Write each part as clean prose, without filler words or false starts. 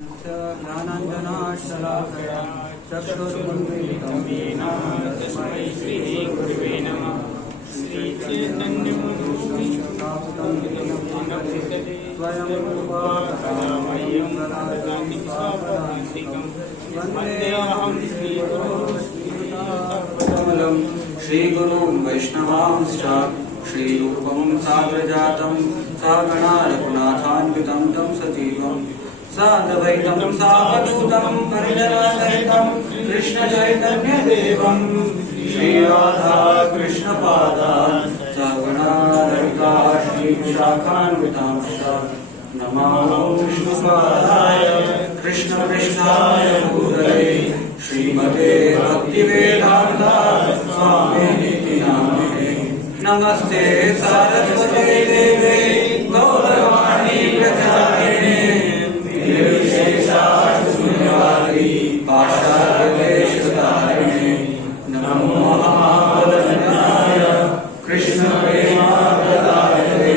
ज्ञानाञ्जनाशलाकया चक्षुरुन्मीलितं येन तस्मै श्रीगुरुवे नमः। स्वयं रूपा कदा मह्यं ददाति स्वापदान्तिकं वन्देऽहं श्रीगुरुं श्रीगुरुं वैष्णवांश्च श्रीरूपं साग्रजातं सागणा रघुनाथान्वितं तं सजीवं साद्वैतं सावधूतं परिजनसहितं कृष्णचैतन्यदेवं श्रीराधा कृष्णपादान् सगुणा ललिता श्रीविशाखान्वितांश्च नमो विष्णुपादाय कृष्णपृष्ठाय भूतले श्रीमते भक्तिवेदान्त स्वामिनिति नामिने। नमस्ते सरस्वते देवे गौरवाणी प्रचारिणे निर्विशेषशून्यवादी पाशाक्लेशधारिणे नमो महावदन्याय कृष्णप्रेमाप्रदायते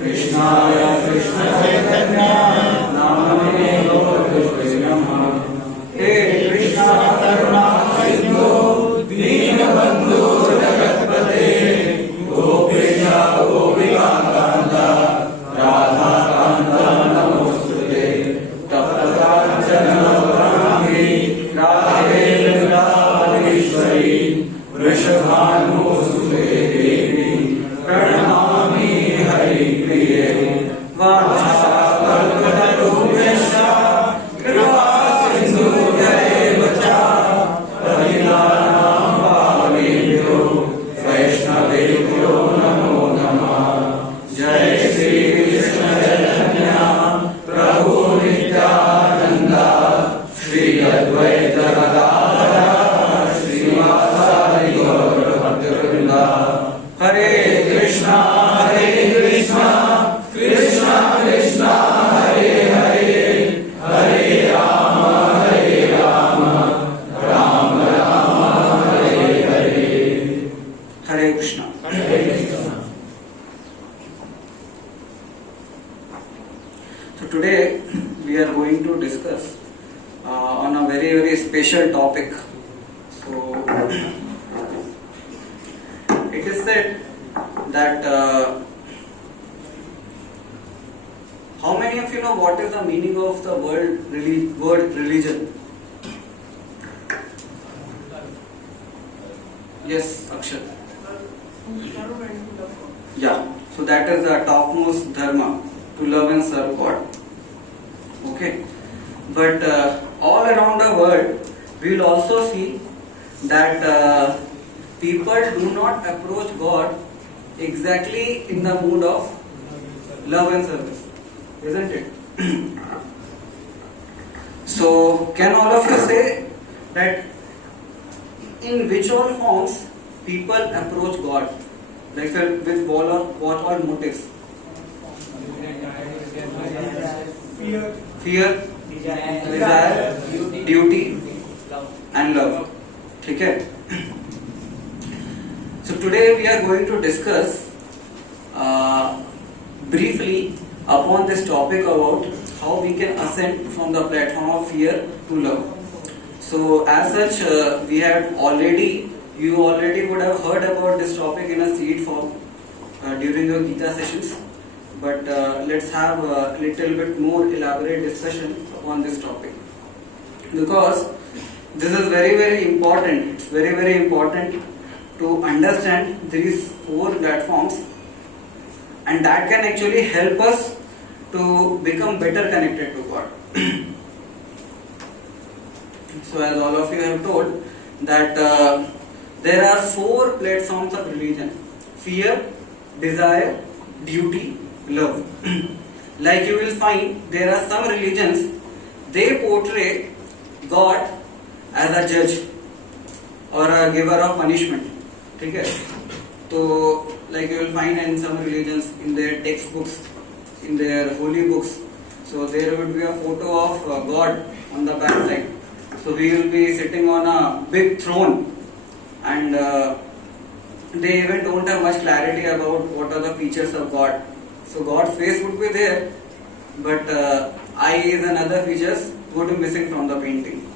कृष्णाय कृष्णचैतन्य नामने गौरवे नमः। हे कृष्ण करुणा सिन्धु दीनबन्धु जगत्पते गोपेश गोपिकान्त राधाकान्त नमोस्तुते। तप्तकाञ्चन गौराङ्गी राधे वृन्दावनेश्वरी वृषभानुसुते देवी प्रणमामि हरिप्रिये। वाञ्छाकल्पतरुभ्यश्च कृपा सिन्धुभ्यैव च पतितानां पावनेभ्यो वैष्णवेभ्यो नमो नमः। जय श्री कृष्ण चैतन्य प्रभु नित्यानंद श्री अद्वैत गदाधर श्रीवासादि गौर भक्तवृंद। हरे कृष्णा कृष्णा कृष्णा हरे हरे हरे राम राम राम हरे हरे। हरे Krishna. So today we are going to discuss on a very special topic. So it is said that how many of you know what is the meaning of the word religion? Yes, Akshat. Yeah. So that is the topmost dharma, to love and serve God. Okay. But all around the world, we will also see that people do not approach God exactly in the mood of love and service, isn't it? So, can all of you say that in which all forms people approach God, like with what all motives? Fear, desire, duty and love. Okay. So today we are going to discuss briefly upon this topic about how we can ascend from the platform of fear to love. So as such, you already would have heard about this topic in a seed form during your Gita sessions. But let's have a little bit more elaborate discussion on this topic, because this is very important. It's very important to understand these four platforms, and that can actually help us to become better connected to God. So as all of you have told that there are four platforms of religion: fear, desire, duty, love. Like you will find there are some religions, they portray God as a judge or a giver of punishment. Okay? So like you will find in some religions, in their textbooks, in their holy books, so there would be a photo of God on the back side. So he will be sitting on a big throne, and they even don't have much clarity about what are the features of God. So God's face would be there, but eyes and other features go to missing from the painting.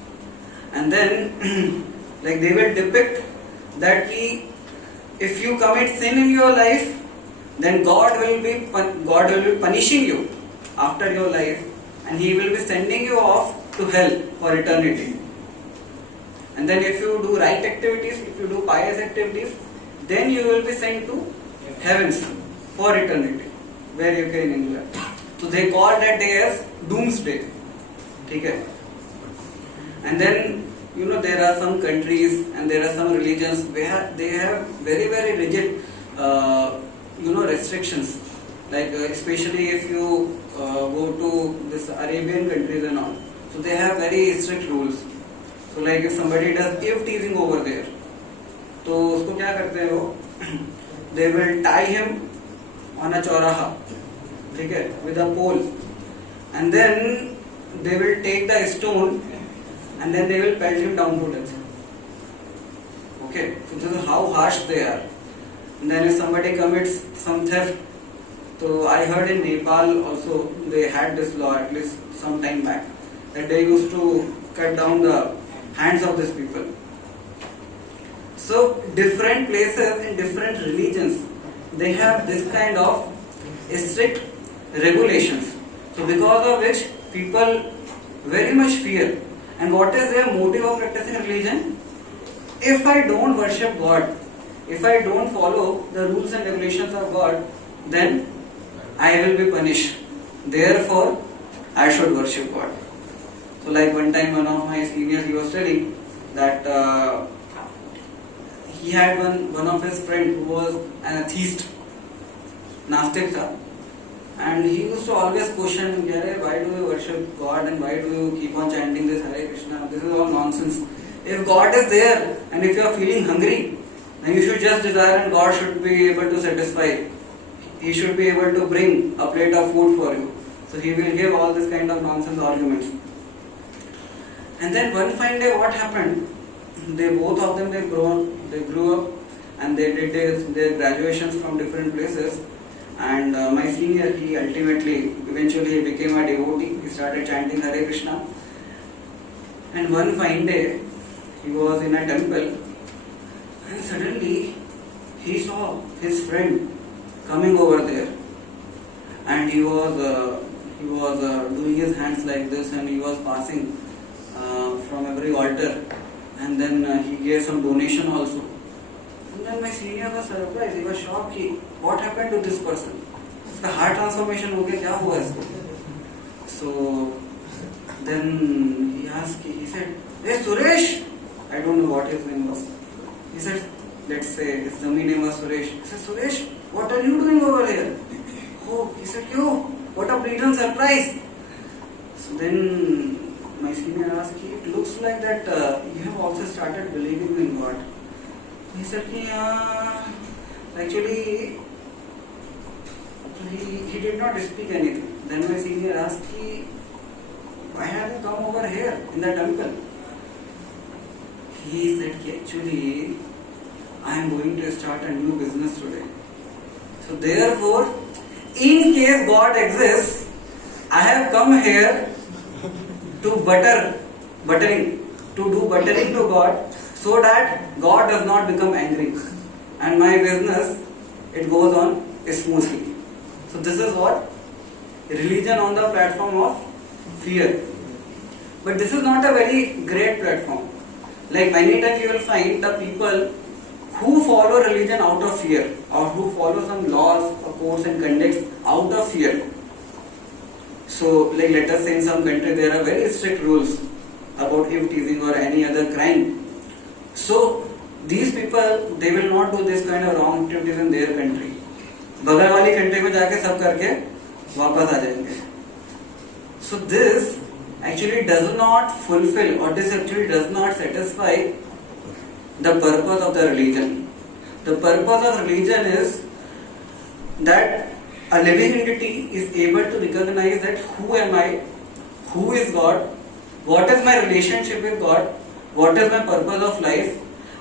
And then like they will depict that if you commit sin in your life, then God will be punishing you after your life, and He will be sending you off to hell for eternity. And then if you do right activities, if you do pious activities, then you will be sent to heavens for eternity, where you can in England. So they call that day as doomsday. Okay. And then there are some countries and there are some religions where they have very very rigid restrictions. Like especially if you go to this Arabian countries and all, so they have very strict rules. So like if somebody does eave teasing over there, तो उसको क्या करते हैं वो? They will tie him on a चौराहा, ठीक है, with a pole, and then they will take the stone and then they will pelt him down to death. Okay, so this is how harsh they are. And then if somebody commits some theft, so I heard in Nepal also they had this law at least some time back, that they used to cut down the hands of these people. So different places in different religions, they have this kind of strict regulations. So because of which people very much fear. And what is their motive of practicing religion? If I don't worship God, if I don't follow the rules and regulations of God, then I will be punished. Therefore, I should worship God. So like one time one of my seniors, he was telling that he had one of his friend who was an atheist, Nastik tha, and he used to always question, why do you worship God and why do you keep on chanting this Hare Krishna? This is all nonsense. If God is there and if you are feeling hungry, then you should just desire and God should be able to satisfy. He should be able to bring a plate of food for you. So he will give all this kind of nonsense arguments. And then one fine day what happened? Both of them they grew up and they did their graduations from different places. And my senior, eventually he became a devotee. He started chanting Hare Krishna. And one fine day, he was in a temple, and suddenly he saw his friend coming over there, and he was doing his hands like this, and he was passing from every altar, and then he gave some donation also. And then my senior was surprised. He was shocked. What happened to this person? The heart transformation हो गया, क्या हुआ इसको? So then he asked. He said, "Hey Suresh," I don't know what his name was. He said, let's say his dummy name was Suresh. He said, "Suresh, what are you doing over here?" Oh, he said, "Yo, what a pleasant surprise." So then my senior asked, "It looks like that you have also started believing in God." He said, actually, he did not speak anything. Then my senior asked, "Why have you come over here in the temple?" He said, "Actually, I am going to start a new business today. So therefore, in case God exists, I have come here to do buttering to God, so that God does not become angry, and my business, it goes on smoothly." So this is what religion on the platform of fear. But this is not a very great platform. Like many times you will find the people who follow religion out of fear, or who follow some laws or codes and conducts out of fear. So like let us say in some country there are very strict rules about eave teasing or any other crime. So these people, they will not do this kind of wrong activities in their country. बगल वाली country में जाके सब करके वापस आ जाएंगे. So this actually does not fulfill, or this actually does not satisfy the purpose of the religion. The purpose of religion is that a living entity is able to recognize that who am I, who is God, what is my relationship with God, what is my purpose of life,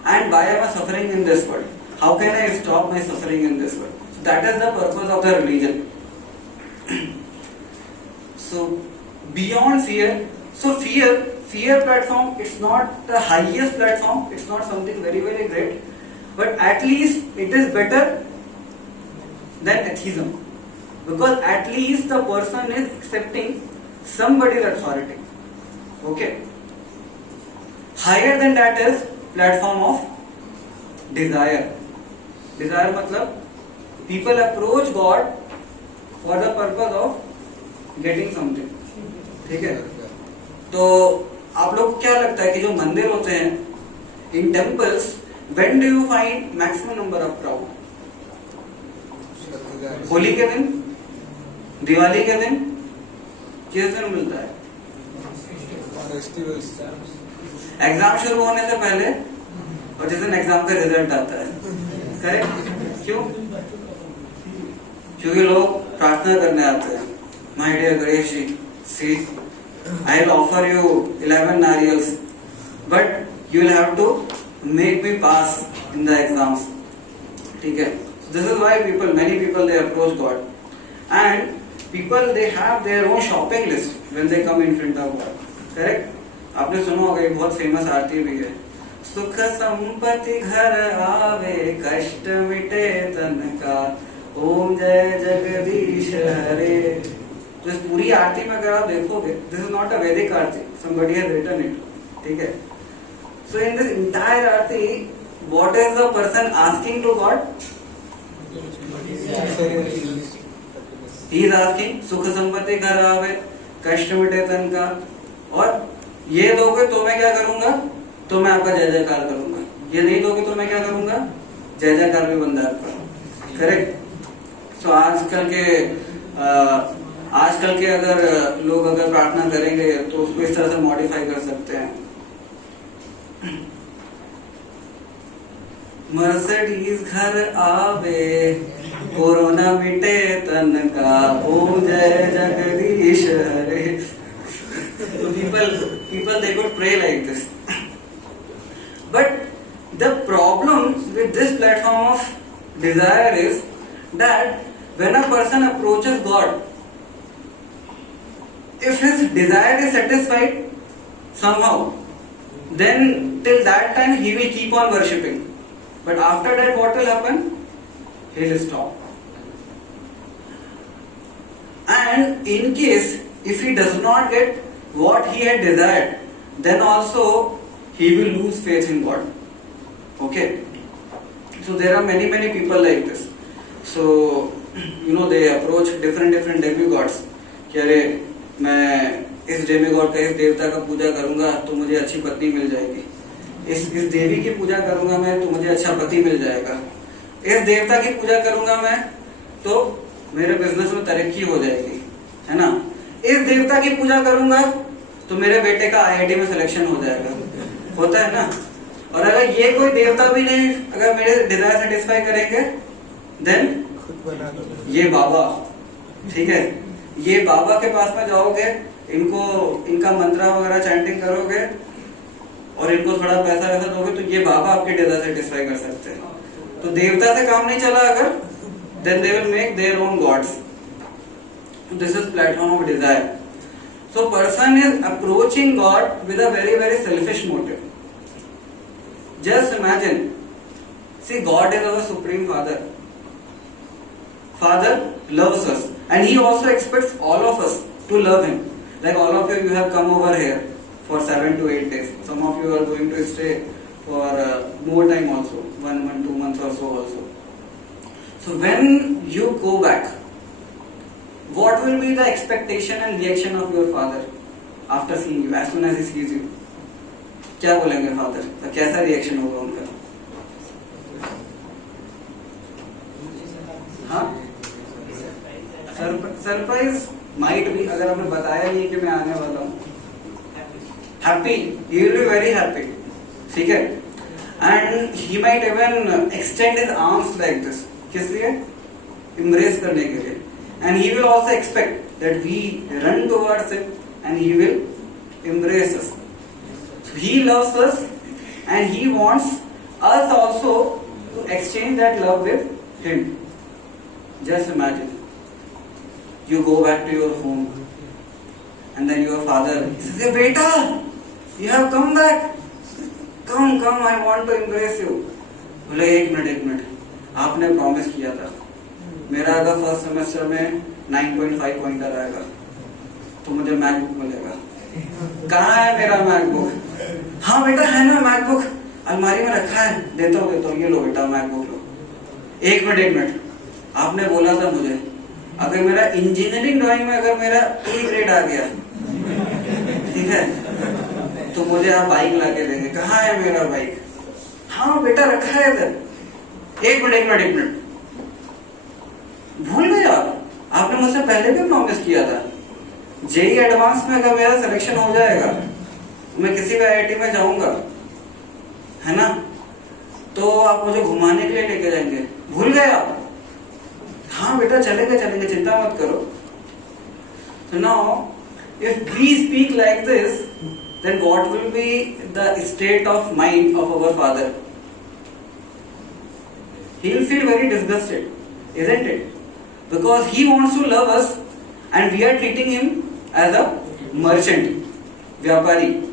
and why am I suffering in this world? How can I stop my suffering in this world? So that is the purpose of the religion. So beyond fear. So fear platform, it's not the highest platform, it's not something very very great, but at least it is better than atheism, because at least the person is accepting somebody's authority. Okay, higher than that is platform of desire. Desire मतलब people approach God for the purpose of getting something. ठीक है, तो आप लोग को क्या लगता है कि जो मंदिर होते हैं in temples, when do you find maximum number of crowd? Holi के दिन, दिवाली के दिन, किस दिन मिलता है? एग्जाम शुरू होने से पहले और जिस दिन एग्जाम का रिजल्ट आता है, करेक्ट? क्यों? क्योंकि लोग प्रार्थना करने आते हैं, my dear Ganesh ji, see, I will offer you 11 nariyals, but you will have to make me pass in the exams. ठीक है? This is why many people they approach God, and people they have their own shopping list when they come in front of God. Correct? आपने सुना होगा, एक बहुत famous आरती भी है, सुख संपत्ति घर आवे, कष्ट मिटे तन का, ओम जय जगदीश हरे. तो इस पूरी आरती में अगर आप देखोगे, दिस इज नॉट अ वैदिक आरती, somebody has written it. ठीक है? So in this entire Aarti, what is the person asking to God? He is asking सुख संपत्ति घर आवे, कष्ट मिटे तन का, और ये दोगे तो मैं क्या करूंगा? तो मैं आपका जय जयकार करूंगा. ये नहीं दोगे तो मैं क्या करूंगा? जय जयकार भी बंद आपका. करेक्ट? सो आजकल के अगर लोग अगर प्रार्थना करेंगे तो उसको इस तरह से मॉडिफाई कर सकते हैं. मर्सिडीज घर आवे, कोरोना मिटे तन का, ओम जय जगदीश हरे. So people they could pray like this. But the problem with this platform of desire is that when a person approaches God, if his desire is satisfied somehow, then till that time he will keep on worshipping. But after that, what will happen? He will stop. And in case if he does not get what he had desired, then also he will lose faith in God. Okay? So there are many people like this. So they approach different demigods. कि अरे मैं इस demigod का, इस देवता का पूजा करूंगा तो मुझे अच्छी पत्नी मिल जाएगी, इस देवी की पूजा करूंगा मैं तो मुझे अच्छा पति मिल जाएगा, इस देवता की पूजा करूंगा मैं तो मेरे बिजनेस में तरक्की हो जाएगी, है ना, इस देवता की पूजा करूंगा तो मेरे बेटे का IIT में सिलेक्शन हो जाएगा. होता है ना? और अगर ये कोई देवता भी नहीं अगर मेरे डिजायर सेटिस्फाई करेंगे, देन ये बाबा, ठीक है, ये बाबा के पास में जाओगे, इनका मंत्रा वगैरह चैंटिंग करोगे और इनको थोड़ा पैसा वैसा दोगे तो ये बाबा आपके डिजायर सेटिस्फाई कर सकते हैं. तो देवता से काम नहीं चला अगर, then they will make their own gods. This is platform of desire. So person is approaching God with a very selfish motive. Just imagine, see, God is our supreme father. Father loves us and he also expects all of us to love him. Like all of you have come over here for 7 to 8 days. Some of you are going to stay for more time also, 1 month, 2 months or so also. So when you go back, what will be the expectation and reaction of your father after seeing you? As soon as he sees you, क्या बोलेंगे father? तो कैसा reaction होगा उनका? हाँ? Surprise might be, अगर आपने बताया नहीं कि मैं आने वाला हूँ. Happy, he will be very happy. ठीक है? And he might even extend his arms like this. किस लिए? Embrace करने के लिए. And he will also expect that we run towards him and he will embrace us. So he loves us and he wants us also to exchange that love with him. Just imagine, you go back to your home and then your father says, "Hey beta, you have come back, come, I want to embrace you." बोले एक minute, आपने promise किया था मेरा अगर first semester में 9.5 pointer आएगा तो मुझे मैकबुक मिलेगा। कहाँ है मेरा मैकबुक? हाँ बेटा है ना मैकबुक, अलमारी में रखा है, देता हूँ, ये लो बेटा मैकबुक लो। एक मिनट, आपने बोला था मुझे अगर मेरा इंजीनियरिंग ड्राइंग में अगर मेरा ए ग्रेड आ गया, ठीक है, तो मुझे आप बाइक ला के देंगे। कहाँ है मेरा बाइक? हाँ बेटा रखा है इधर। एक मिनट, भूल गए आपने मुझसे पहले भी प्रॉमिस किया था जेई एडवांस में अगर मेरा सिलेक्शन हो जाएगा मैं किसी भी आईआईटी में जाऊंगा, है ना, तो आप मुझे घुमाने के लिए लेके जाएंगे। भूल गए आप? हाँ बेटा चलेंगे, चिंता मत करो। So now, if we speak like this, then what will be the state of mind of our father? He will feel very disgusted, isn't it? Because he wants to love us and we are treating him as a merchant, vyapari.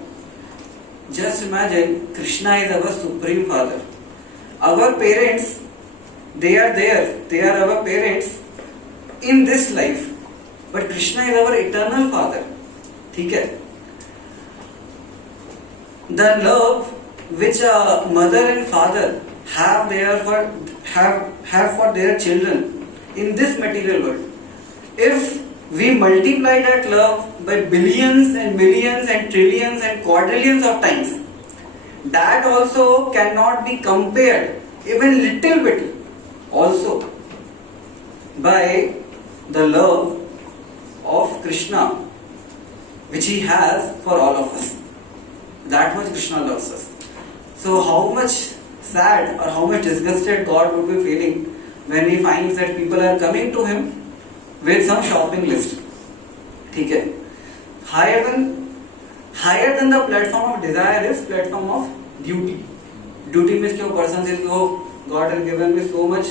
Just imagine, Krishna is our supreme father. Our parents, they are there, they are our parents in this life. But Krishna is our eternal father. ठीक है? The love which a mother and father have for their children in this material world, if we multiply that love by billions and millions and trillions and quadrillions of times, that also cannot be compared even little bit also by the love of Krishna which he has for all of us. That much Krishna loves us. So how much sad or how much disgusted God would be feeling when he finds that people are coming to him with some shopping list. ठीक है? Higher than the platform of desire is platform of duty. Duty means कि वो person says, "Oh, God has given me so much.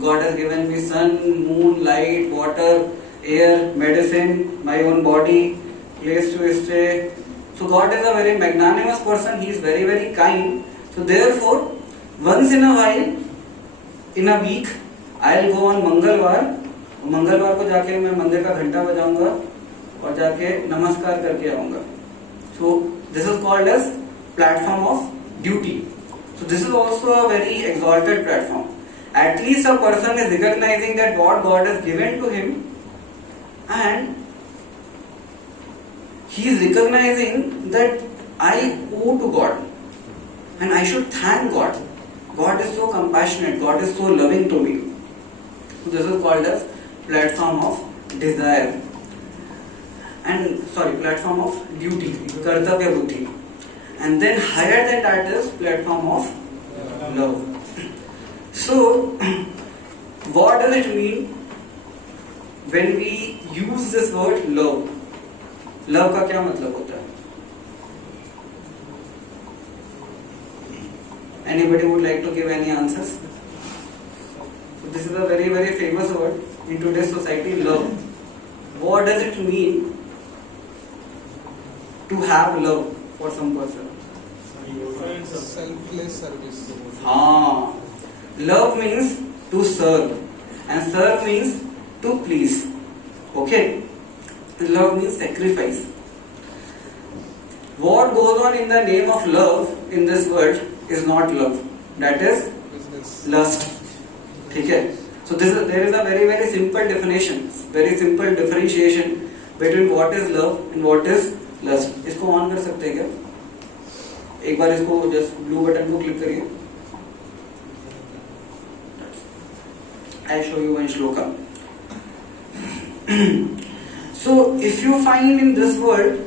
God has given me sun, moon, light, water, air, medicine, my own body, place to stay." So God is a very magnanimous person. He is very, very kind. So therefore, once in a while, in a week, I'll go on मंगलवार को जाके मैं मंदिर का घंटा बजाऊंगा और जाके नमस्कार करके आऊंगा. So this is called as platform of duty. So this is also a very exalted platform. At least a person is recognizing that what God has given to him, and he is recognizing that I owe to God and I should thank God. God is so compassionate, God is so loving to me. So this is called as platform of desire, and platform of duty, kartavya buddhi. And then higher than that is platform of love. So what does it mean when we use this word love? Love का क्या मतलब होता है? Anybody would like to give any answers? So this is a very, very famous word in today's society, love. What does it mean to have love for some person? Selfless service. हाँ, love means to serve and serve means to please. Okay? Love means sacrifice. What goes on in the name of love in this world is not love. That is Business. lust. ठीक है? So there is a very, very simple definition, very simple differentiation between what is love and what is lust. इसको on कर सकते हैं क्या? एक बार इसको just blue button को क्लिक करिए. I show you one shloka. So if you find in this world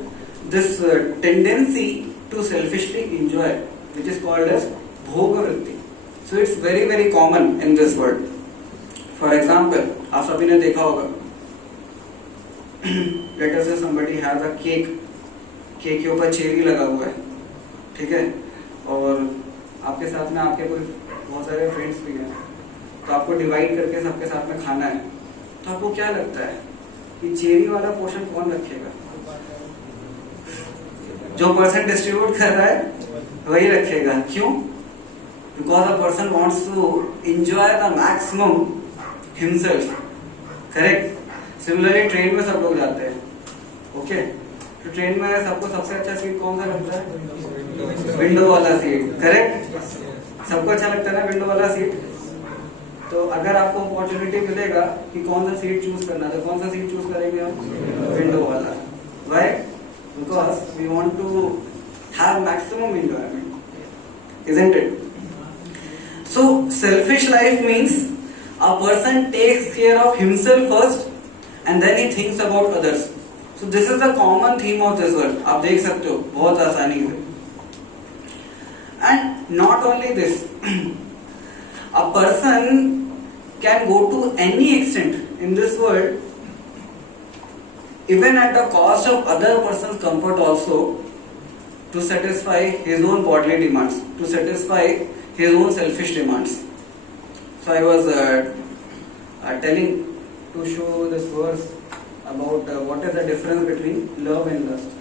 this tendency to selfishly enjoy, which is called as bhoga vritti, so it's very, very common in this world. For example, आप सभी ने देखा होगा, let us say somebody has a cake के ऊपर cherry लगा हुआ है, ठीक है, और आपके साथ में आपके कोई बहुत सारे फ्रेंड्स भी हैं, तो आपको डिवाइड करके सबके साथ में खाना है, तो आपको क्या लगता है कि चेरी वाला पोर्शन कौन रखेगा? जो पर्सन डिस्ट्रीब्यूट कर रहा है वही रखेगा। क्यों? Because a person wants to enjoy the maximum himself, correct. Similarly train में सब लोग जाते हैं, ओके, तो ट्रेन में सबको सबसे अच्छा सीट कौन सा लगता है? विंडो वाला सीट, करेक्ट। सबको अच्छा लगता है ना विंडो वाला सीट। तो अगर आपको अपॉर्चुनिटी मिलेगा कि कौन सा सीट चूज करना, तो कौन सा सीट चूज करेंगे हम? विंडो वाला। Why? Because we want to have maximum enjoyment, isn't it? So selfish life means a person takes care of himself first and then he thinks about others. So this is the common theme of this world. आप देख सकते हो बहुत आसानी से। And not only this, a person can go to any extent in this world, even at the cost of other person's comfort also, to satisfy his own bodily demands, to satisfy his own selfish demands. So I was telling to show this verse about what is the difference between love and lust.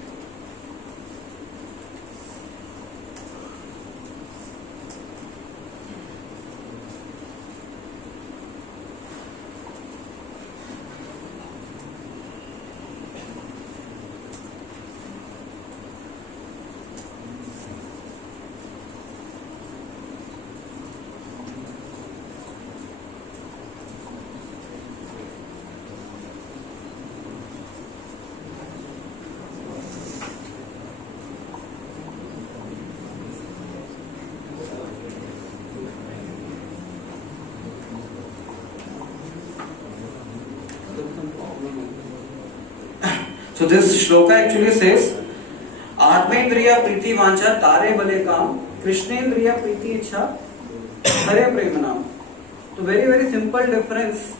So this shloka actually says, Atmendriya priti vancha tare bale kaam, Krishnendriya priti ichha hare prema naam. So very simple difference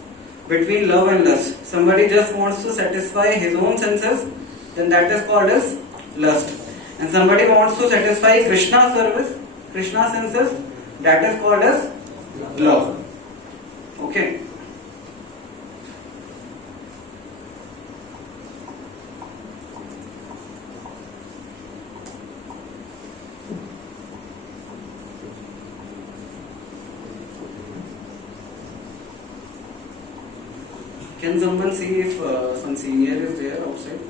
between love and lust. Somebody just wants to satisfy his own senses, then that is called as lust. And somebody wants to satisfy Krishna's service, Krishna's senses, that is called as love. Okay. Can someone see if some senior is there outside?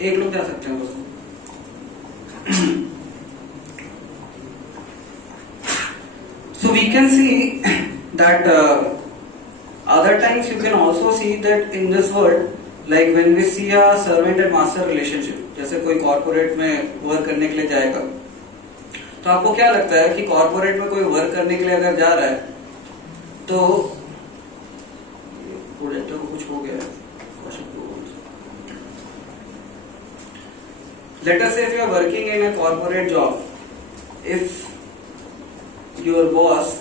एक लोग जा सकते हैं बस। So we can see that other times you can also see that in this world, like when we see a servant and master relationship, जैसे कोई corporate में work करने के लिए जाएगा, तो आपको क्या लगता है कि कॉर्पोरेट में कोई वर्क करने के लिए अगर जा रहा है तो प्रोजेक्टर को कुछ हो गया है। Let us say if you are working in a corporate job, if your boss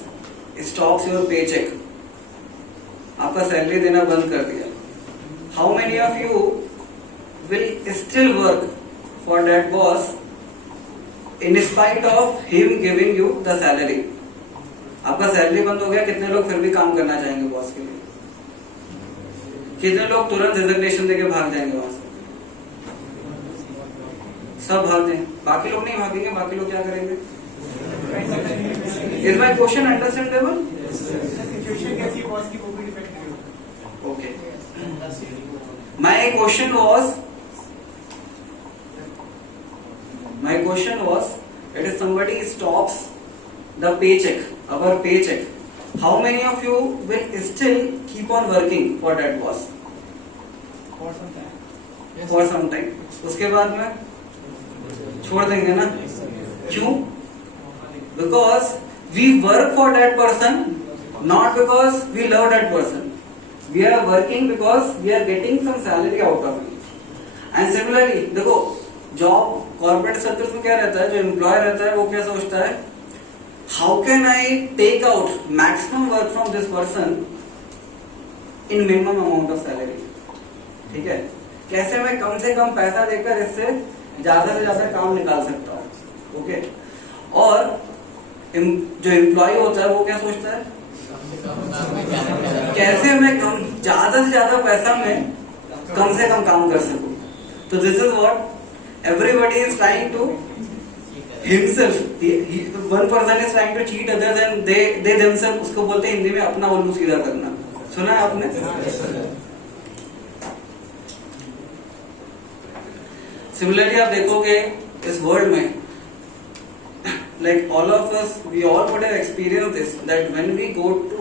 stops your paycheck, आपका सैलरी देना बंद कर दिया, how many of you will still work for that boss in spite of him giving you the salary? आपका salary बंद हो गया, कितने लोग फिर भी काम करना चाहेंगे बॉस के लिए? कितने लोग तुरंत रिजिग्नेशन देके भाग जाएंगे वहां से? सब भाग जाएंगे, बाकी लोग नहीं भागेंगे। बाकी लोग क्या करेंगे? Is my question understandable? Situation कैसी है बॉस की वो भी डिपेंड करेगा। Okay. My question was, that if somebody stops the paycheck, our paycheck, how many of you will still keep on working for that boss? For some time. Yes. For some time. उसके बाद में छोड़ देंगे ना? क्यों? Because we work for that person, not because we love that person. We are working because we are getting some salary out of it. And similarly, देखो job corporate circles में क्या रहता है, जो एम्प्लॉय रहता है वो क्या सोचता है, how can I take out maximum work from this person in minimum amount of salary. ठीक है, कैसे मैं कम से कम पैसा देकर इससे ज्यादा से ज्यादा काम निकाल सकता हूँ। ओके, और जो एम्प्लॉय होता है वो क्या सोचता है, कैसे मैं कम ज्यादा से ज्यादा पैसा में कम से कम काम कर सकूं। तो this is what everybody is trying to himself, one person is trying to cheat others and they themselves, उसको बोलते हैं हिंदी में अपना उल्लू सीधा करना. सुना है आपने? सिमिलरली आप देखोगे इस वर्ल्ड में, like all of us, we all would have experienced this, that when we go to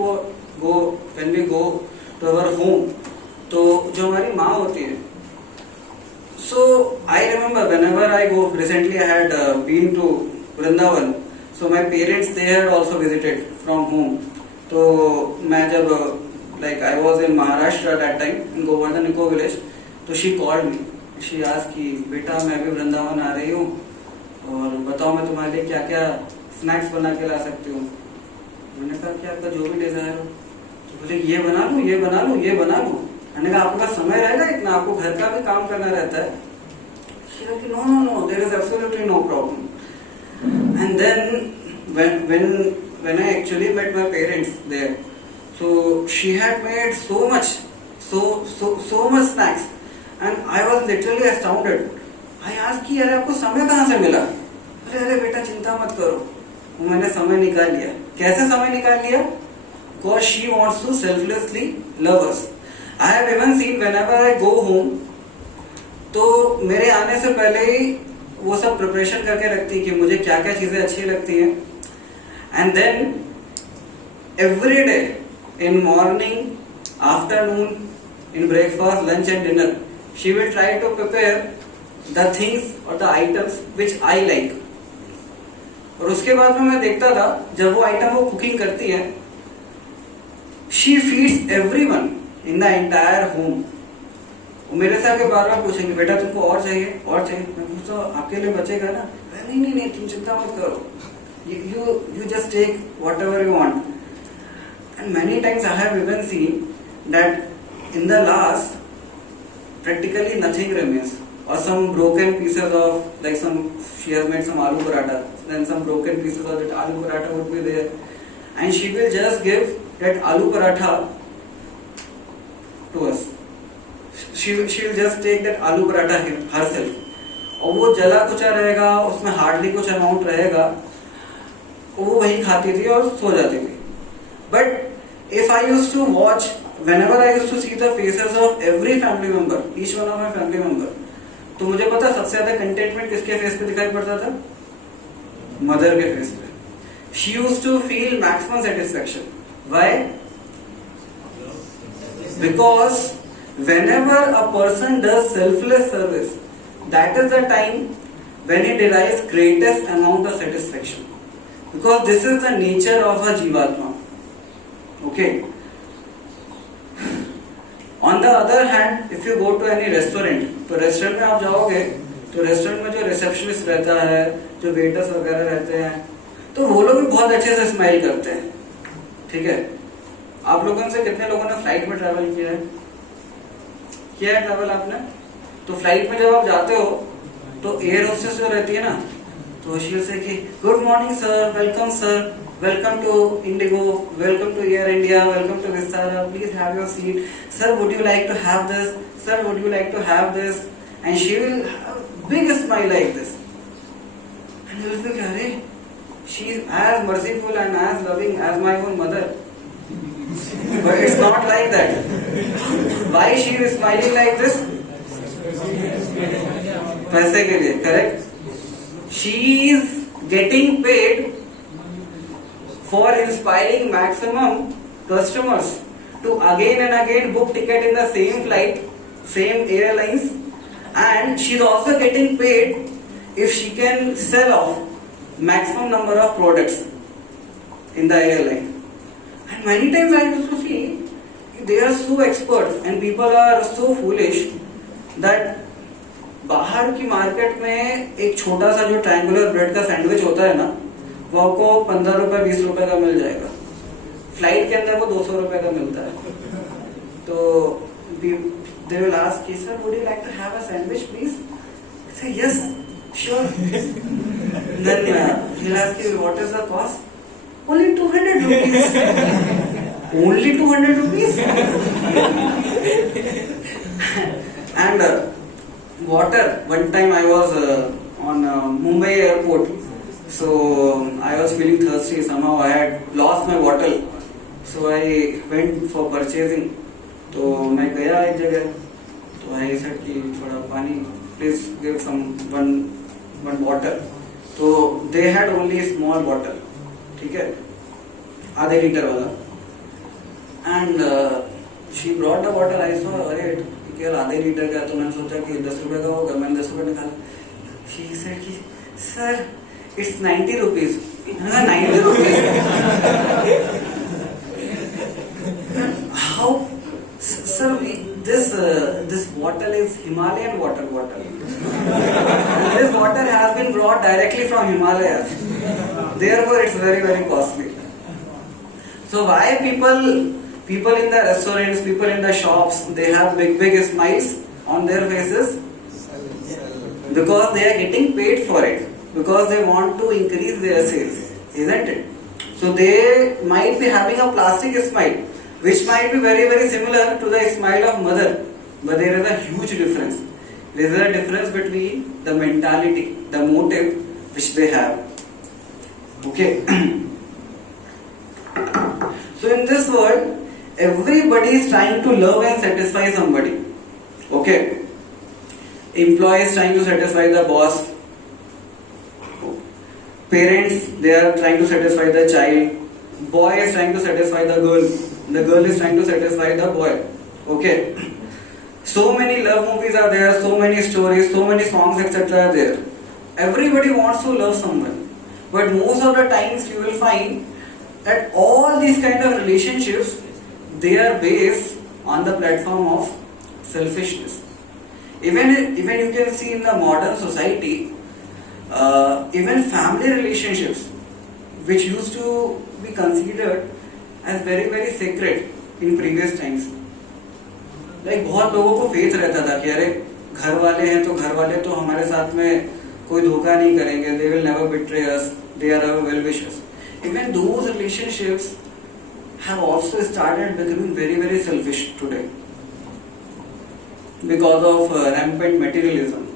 our home, तो जो हमारी माँ होती है, so I remember whenever I go, recently I had been to Vrindavan, so my parents, they had also visited from home. तो मैं जब like I was in Maharashtra that time in Govardhan Eco Village, तो she called me, she asked कि बेटा मैं अभी वृंदावन आ रही हूँ और बताओ मैं तुम्हारे लिए क्या क्या स्नैक्स बना के ला सकती हूँ. मैंने कहा कि आपका जो भी डिजायर हो. तो बोले ये बना लूँ, ये बना लूँ, ये बना लूँ. मैंने कहा आपके पास समय रहेगा इतना, आपको घर का भी काम करना रहता है. No no no, there is absolutely no problem. And then when I actually met my parents there, so she had made so much snacks and I was literally astounded. I asked कि अरे आपको समय कहाँ से मिला? अरे बेटा चिंता मत करो, मैंने समय निकाल लिया. कैसे समय निकाल लिया? Because she wants to selflessly love us. I have even seen whenever I go home, तो मेरे आने से पहले ही वो सब प्रिपरेशन करके रखती है कि मुझे क्या क्या चीजें अच्छी लगती हैं. And then every day in morning, afternoon, in breakfast, lunch and dinner, she will try to prepare the things or the items which I like. और उसके बाद में मैं देखता था जब वो आइटम वो कुकिंग करती है, she feeds everyone in the entire home. वो मेरे से आके बार बार पूछेंगे बेटा तुमको और चाहिए, और चाहिए. मैं पूछता हूँ आपके लिए बचेगा ना? नहीं तुम चिंता मत करो, you just take whatever you want. And many times I have even seen that in the last practically nothing remains, or some broken pieces of, like she has made some aloo paratha, then some broken pieces of that aloo paratha would be there, and she will just give that aloo paratha to us. She will just take that aloo paratha herself, और वो जला कुचा रहेगा, उसमें hardly कुछ amount रहेगा, वो वही खाती थी और सो जाती थी. But if I used to watch, whenever I used to see the faces of every family member, each one of my family member, तो मुझे पता सबसे ज्यादा कंटेंटमेंट किसके फेस पे दिखाई पड़ता था? मदर के फेस पे. She used to feel maximum satisfaction. Why? Because whenever a person does selfless service, that is the time when he derives greatest amount of satisfaction. Because this is the nature of a Jivatma. Okay. On the other hand, if you go to any restaurant, तो restaurant में आप जाओगे तो restaurant में जो receptionist रहता है, जो वेटर्स वगैरह रहते हैं, तो वो लोग भी बहुत अच्छे से स्माइल करते हैं. ठीक है. आप लोगों से कितने लोगों ने फ्लाइट में ट्रैवल किया है ट्रैवल आपने? तो फ्लाइट में जब आप जाते हो तो एयर होस्टेस जो रहती है ना, तो शी विल से कि good morning sir, welcome sir, welcome to IndiGo, welcome to Air India, welcome to Vistara, please have your seat, sir would you like to have this, sir would you like to have this, and she will big smile like this. And you will अरे she is as merciful and as loving as my own mother. But it's not like that. Why she is smiling like this? पैसे के लिए, correct? She is getting paid for inspiring maximum customers to again and again book ticket in the same flight, same airlines, and she is also getting paid if she can sell off maximum number of products in the airline. And many times I used to see they are so experts and people are so foolish that बाहर की market में एक छोटा सा जो triangular bread का sandwich होता है ना, वो आपको 15 रुपए 20 रुपए का मिल जाएगा. फ्लाइट के अंदर वो 200 रुपए का मिलता है. तो they will ask, sir, would you like to have a sandwich, please? I say yes, sure. Then he'll ask you, what is the cost? Only 200 rupees. Only 200 rupees. And water. One time I was on Mumbai airport, so I was feeling thirsty. Somehow I had lost my bottle, so I went for purchasing. तो मैं गया एक जगह, तो I said कि थोड़ा पानी, please give one water. तो they had only a small bottle, ठीक है, आधे लीटर वाला. And she brought the bottle. I saw, अरे केवल आधे लीटर का, तो मैंने सोचा कि 10 रुपए का होगा. मैंने 10 रुपए निकाला. She said कि sir, it's 90 rupees. 90 rupees. How, sir? This bottle is Himalayan water bottle. This water has been brought directly from Himalayas. Therefore, it's very costly. So why people in the restaurants, people in the shops, they have big smiles on their faces? Because they are getting paid for it. Because they want to increase their sales, isn't it? So they might be having a plastic smile, which might be very similar to the smile of mother, but there is a huge difference. There is a difference between the mentality, the motive which they have. Okay. So in this world, everybody is trying to love and satisfy somebody. Okay. Employee is trying to satisfy the boss. Parents, they are trying to satisfy the child. Boy is trying to satisfy the girl. The girl is trying to satisfy the boy. Okay. So many love movies are there, so many stories, so many songs, etc. are there. Everybody wants to love someone. But most of the times you will find that all these kind of relationships, they are based on the platform of selfishness. Even you can see in the modern society, even family relationships, which used to be considered as very sacred in previous times. Like बहुत लोगों को faith रहता था कि अरे घर वाले हैं तो घर वाले तो हमारे साथ में कोई धोखा नहीं करेंगे. They will never betray us. They are our well wishers. Even those relationships have also started becoming very selfish today because of rampant materialism.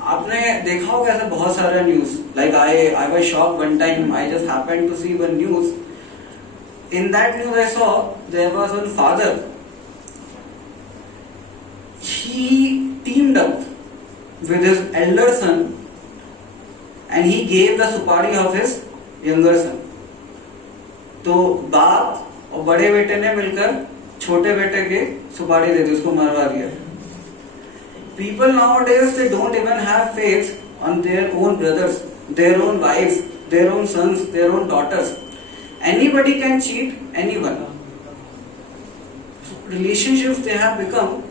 आपने देखा होगा ऐसा बहुत सारा news. Like I was shocked one time. I just happened to see one news. In that news I saw there was one father. He teamed up with his elder son and he gave the supari of his younger son. तो बाप और बड़े बेटे ने मिलकर छोटे बेटे के सुपारी दे दी, उसको मरवा दिया. People nowadays, they don't even have faith on their own brothers, their own wives, their own sons, their own daughters. Anybody can cheat anyone. So relationships, they have become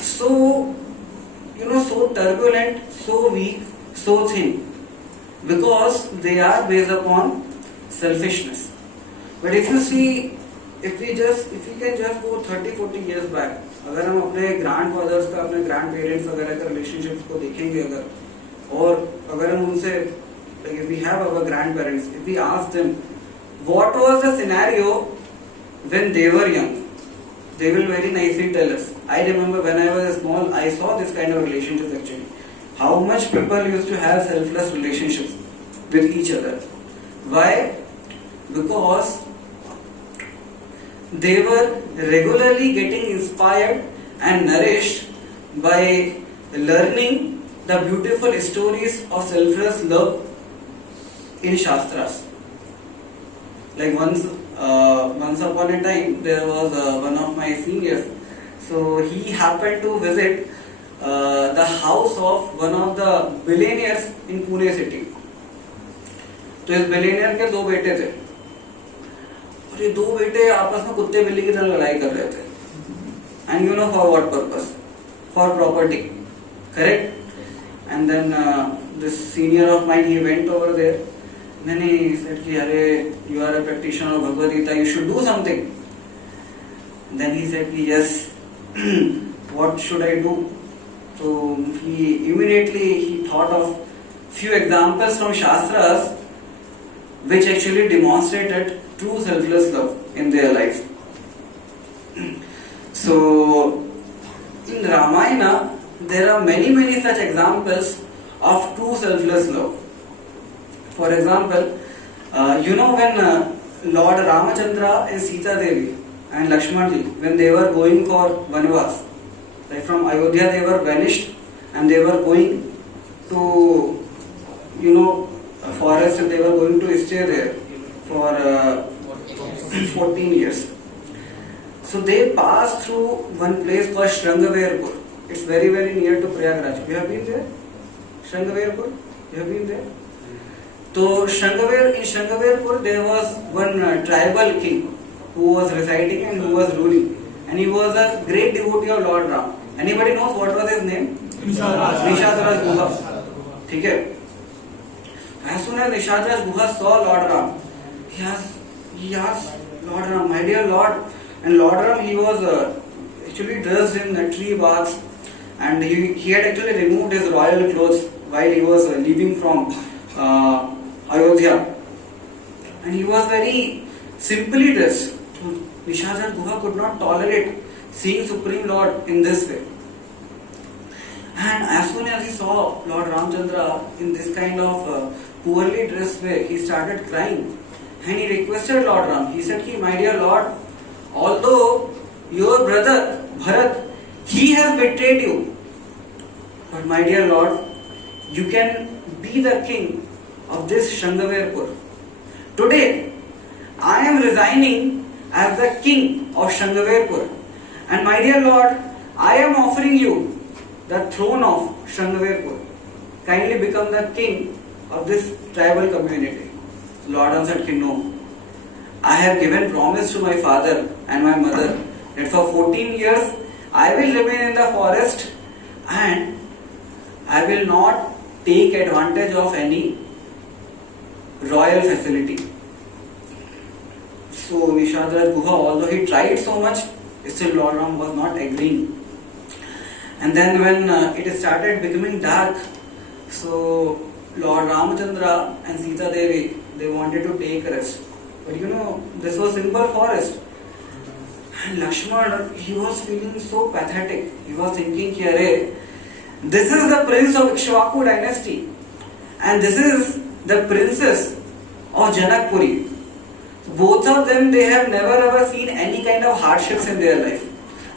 so turbulent, so weak, so thin, because they are based upon selfishness. But if you see, if we can just go 30-40 years back, अगर हम अपने grand fathers का, अपने grand parents वगैरह का relationships को देखेंगे अगर, और अगर हम उनसे, like if we have our grandparents, if we ask them what was the scenario when they were young, they will very nicely tell us. I remember when I was small, I saw this kind of relationships actually. How much people used to have selfless relationships with each other. Why? Because they were regularly getting inspired and nourished by learning the beautiful stories of selfless love in Shastras. Like once upon a time, there was one of my seniors. So he happened to visit the house of one of the billionaires in Pune city. तो इस billionaire के दो बेटे थे, और ये दो बेटे आपस में कुत्ते बिल्ली की तरह लड़ाई कर रहे थे. And you know for what purpose? For property, correct? And then this senior of mine, he went over there. Then he said कि अरे, you are a practitioner of Bhagavad Gita, you should do something. Then he said कि yes, what should I do? So he immediately thought of few examples from Shastras which actually demonstrated true selfless love in their life. So in Ramayana there are many such examples of true selfless love. For example, when Lord Ramachandra and Sita Devi and Lakshmanji, when they were going for Vanvas, like from Ayodhya they were vanished and they were going to, a forest, and they were going to stay there for 14 years. So they passed through one place called Shrangaverpur. It's very near to Prayagraj. You have been there? Shrangaverpur? You have been there? So in Shrangaverpur there was one tribal king who was residing and who was ruling. And he was a great devotee of Lord Ram. Anybody knows what was his name? Nishad Raj Guha. Okay. As soon as Nishad Raj Guha saw Lord Ram, he asked Lord Ram, my dear Lord. And Lord Ram, he was actually dressed in tree barks, and he had actually removed his royal clothes while he was leaving from Ayodhya. And he was very simply dressed. Nishad Raj Guha could not tolerate seeing Supreme Lord in this way. And as soon as he saw Lord Ramchandra in this kind of poorly dressed way, he started crying. And he requested Lord Ram. He said, my dear Lord, although your brother Bharat, he has betrayed you, but my dear Lord, you can be the king of this Shrangaverpur. Today, I am resigning as the king of Shrangaverpur. And my dear Lord, I am offering you the throne of Shrangaverpur. Kindly become the king of this tribal community. Lord Ram said, no. I have given promise to my father and my mother that for 14 years I will remain in the forest and I will not take advantage of any royal facility. So Nishad Raj Guha, although he tried so much, still Lord Ram was not agreeing. And then when it started becoming dark, so Lord Ramachandra and Sita Devi, they wanted to take rest. But this was simple forest. And Lakshmana, he was feeling so pathetic. He was thinking, this is the prince of Ikshvaku dynasty. And this is the princess of Janakpuri. Both of them, they have never ever seen any kind of hardships in their life.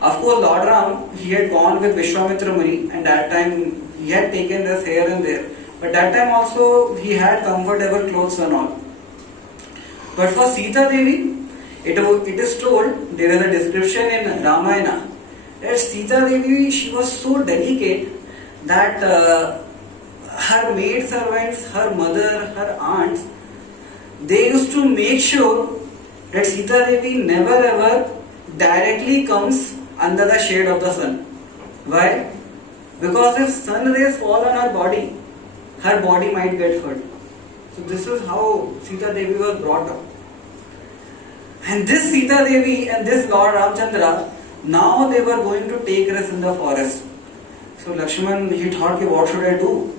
Of course, Lord Ram, he had gone with Vishwamitra Muni, and that time he had taken this here and there. But that time also he had comfortable clothes and all. But for Sita Devi, it is told, there is a description in Ramayana, that Sita Devi, she was so delicate that her maid servants, her mother, her aunts, they used to make sure that Sita Devi never ever directly comes under the shade of the sun. Why? Because if sun rays fall on her body might get hurt. So this is how Sita Devi was brought up. And this Sita Devi and this Lord Ramchandra, now they were going to take rest in the forest. So Lakshman, he thought, what should I do?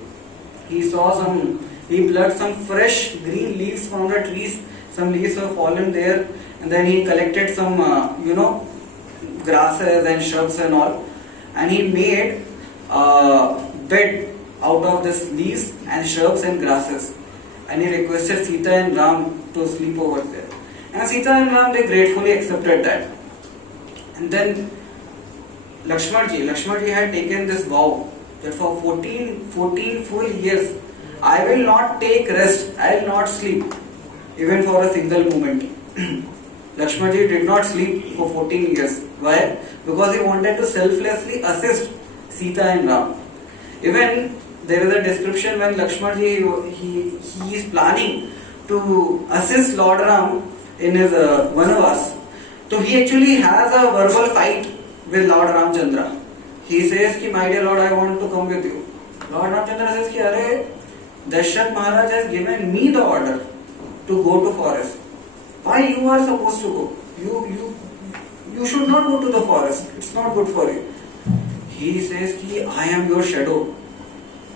He plucked some fresh green leaves from the trees. Some leaves were fallen there, and then he collected some, grasses and shrubs and all, and he made a bed out of this leaves and shrubs and grasses, and he requested Sita and Ram to sleep over there. And Sita and Ram, they gratefully accepted that. And then Lakshmanji had taken this vow that for 14 full years, I will not take rest, I will not sleep, even for a single moment. Lakshmanji did not sleep for 14 years. Why? Because he wanted to selflessly assist Sita and Ram. Even there is a description when Lakshmanji he is planning to assist Lord Ram in his Vanvas. So he actually has a verbal fight with Lord Ramchandra. He says, my dear Lord, I want to come with you. Lord Ramchandra says, Dashrath Maharaj has given me the order to go to forest. Why you are supposed to go? You should not go to the forest. It's not good for you. He says, I am your shadow.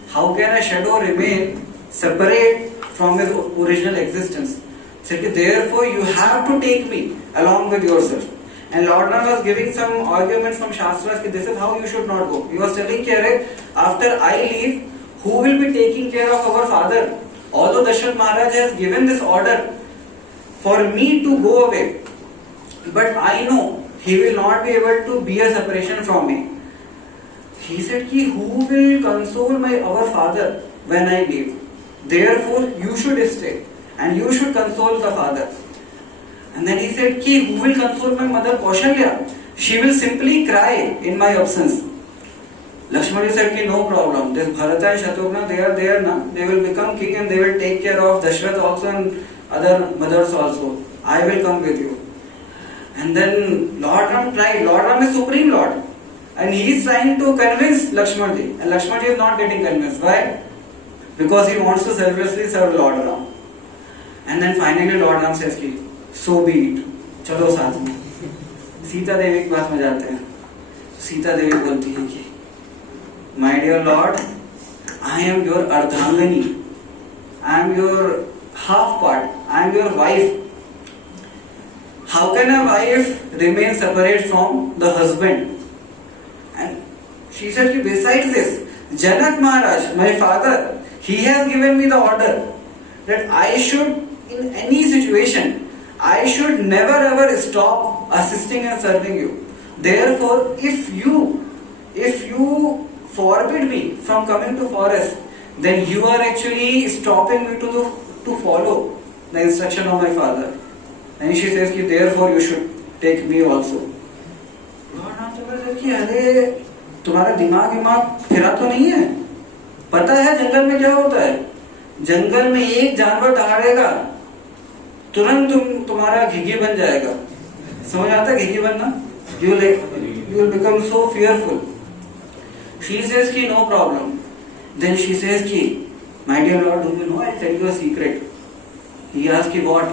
How can a shadow remain separate from his original existence? So therefore you have to take me along with yourself. And Lord Ram was giving some arguments from Shastras that this is how you should not go. He was telling Kare, after I leave, who will be taking care of our father? Although Dashrath Maharaj has given this order for me to go away, but I know he will not be able to be a separation from me. He said, ki, who will console our father when I leave? Therefore, you should stay and you should console the father. And then he said, ki, who will console my mother Kaushalya? She will simply cry in my absence. Lakshmana said, ki, no problem. This Bharata and Shatrugna, they are there now. They will become king and they will take care of Dashrath also and other mothers also. I will come with you. And then Lord Ram tried. Lord Ram is Supreme Lord. And he is trying to convince Lakshmana ji. And Lakshmana ji is not getting convinced. Why? Because he wants to selflessly serve Lord Ram. And then finally Lord Ram says, ki, so be it. चलो साथ में. सीता देवी के पास में जाते हैं. सीता देवी बोलती है कि, my dear Lord, I am your Ardhangani. I am your half part. I am your wife. How can a wife remain separate from the husband? And she said, ki, besides this, Janak Maharaj, my father, he has given me the order that I should, in any situation, I should never ever stop assisting and serving you. Therefore, if you forbid me from coming to forest, then you are actually stopping me to follow the instruction of my father. And she says, ki, therefore you should take me also. Lord Ramchandra said, ki, अरे तुम्हारा दिमाग फिरा तो नहीं है? पता है जंगल में क्या होता है? जंगल में एक जानवर दहाड़ेगा, तुरंत तुम्हारा घिघी बन जाएगा. समझ आता है घिघी बनना? You will become so fearful. She says, ki, no problem. Then she says, ki, my dear Lord, do you know, I'll tell you a secret. He asks, ki, what?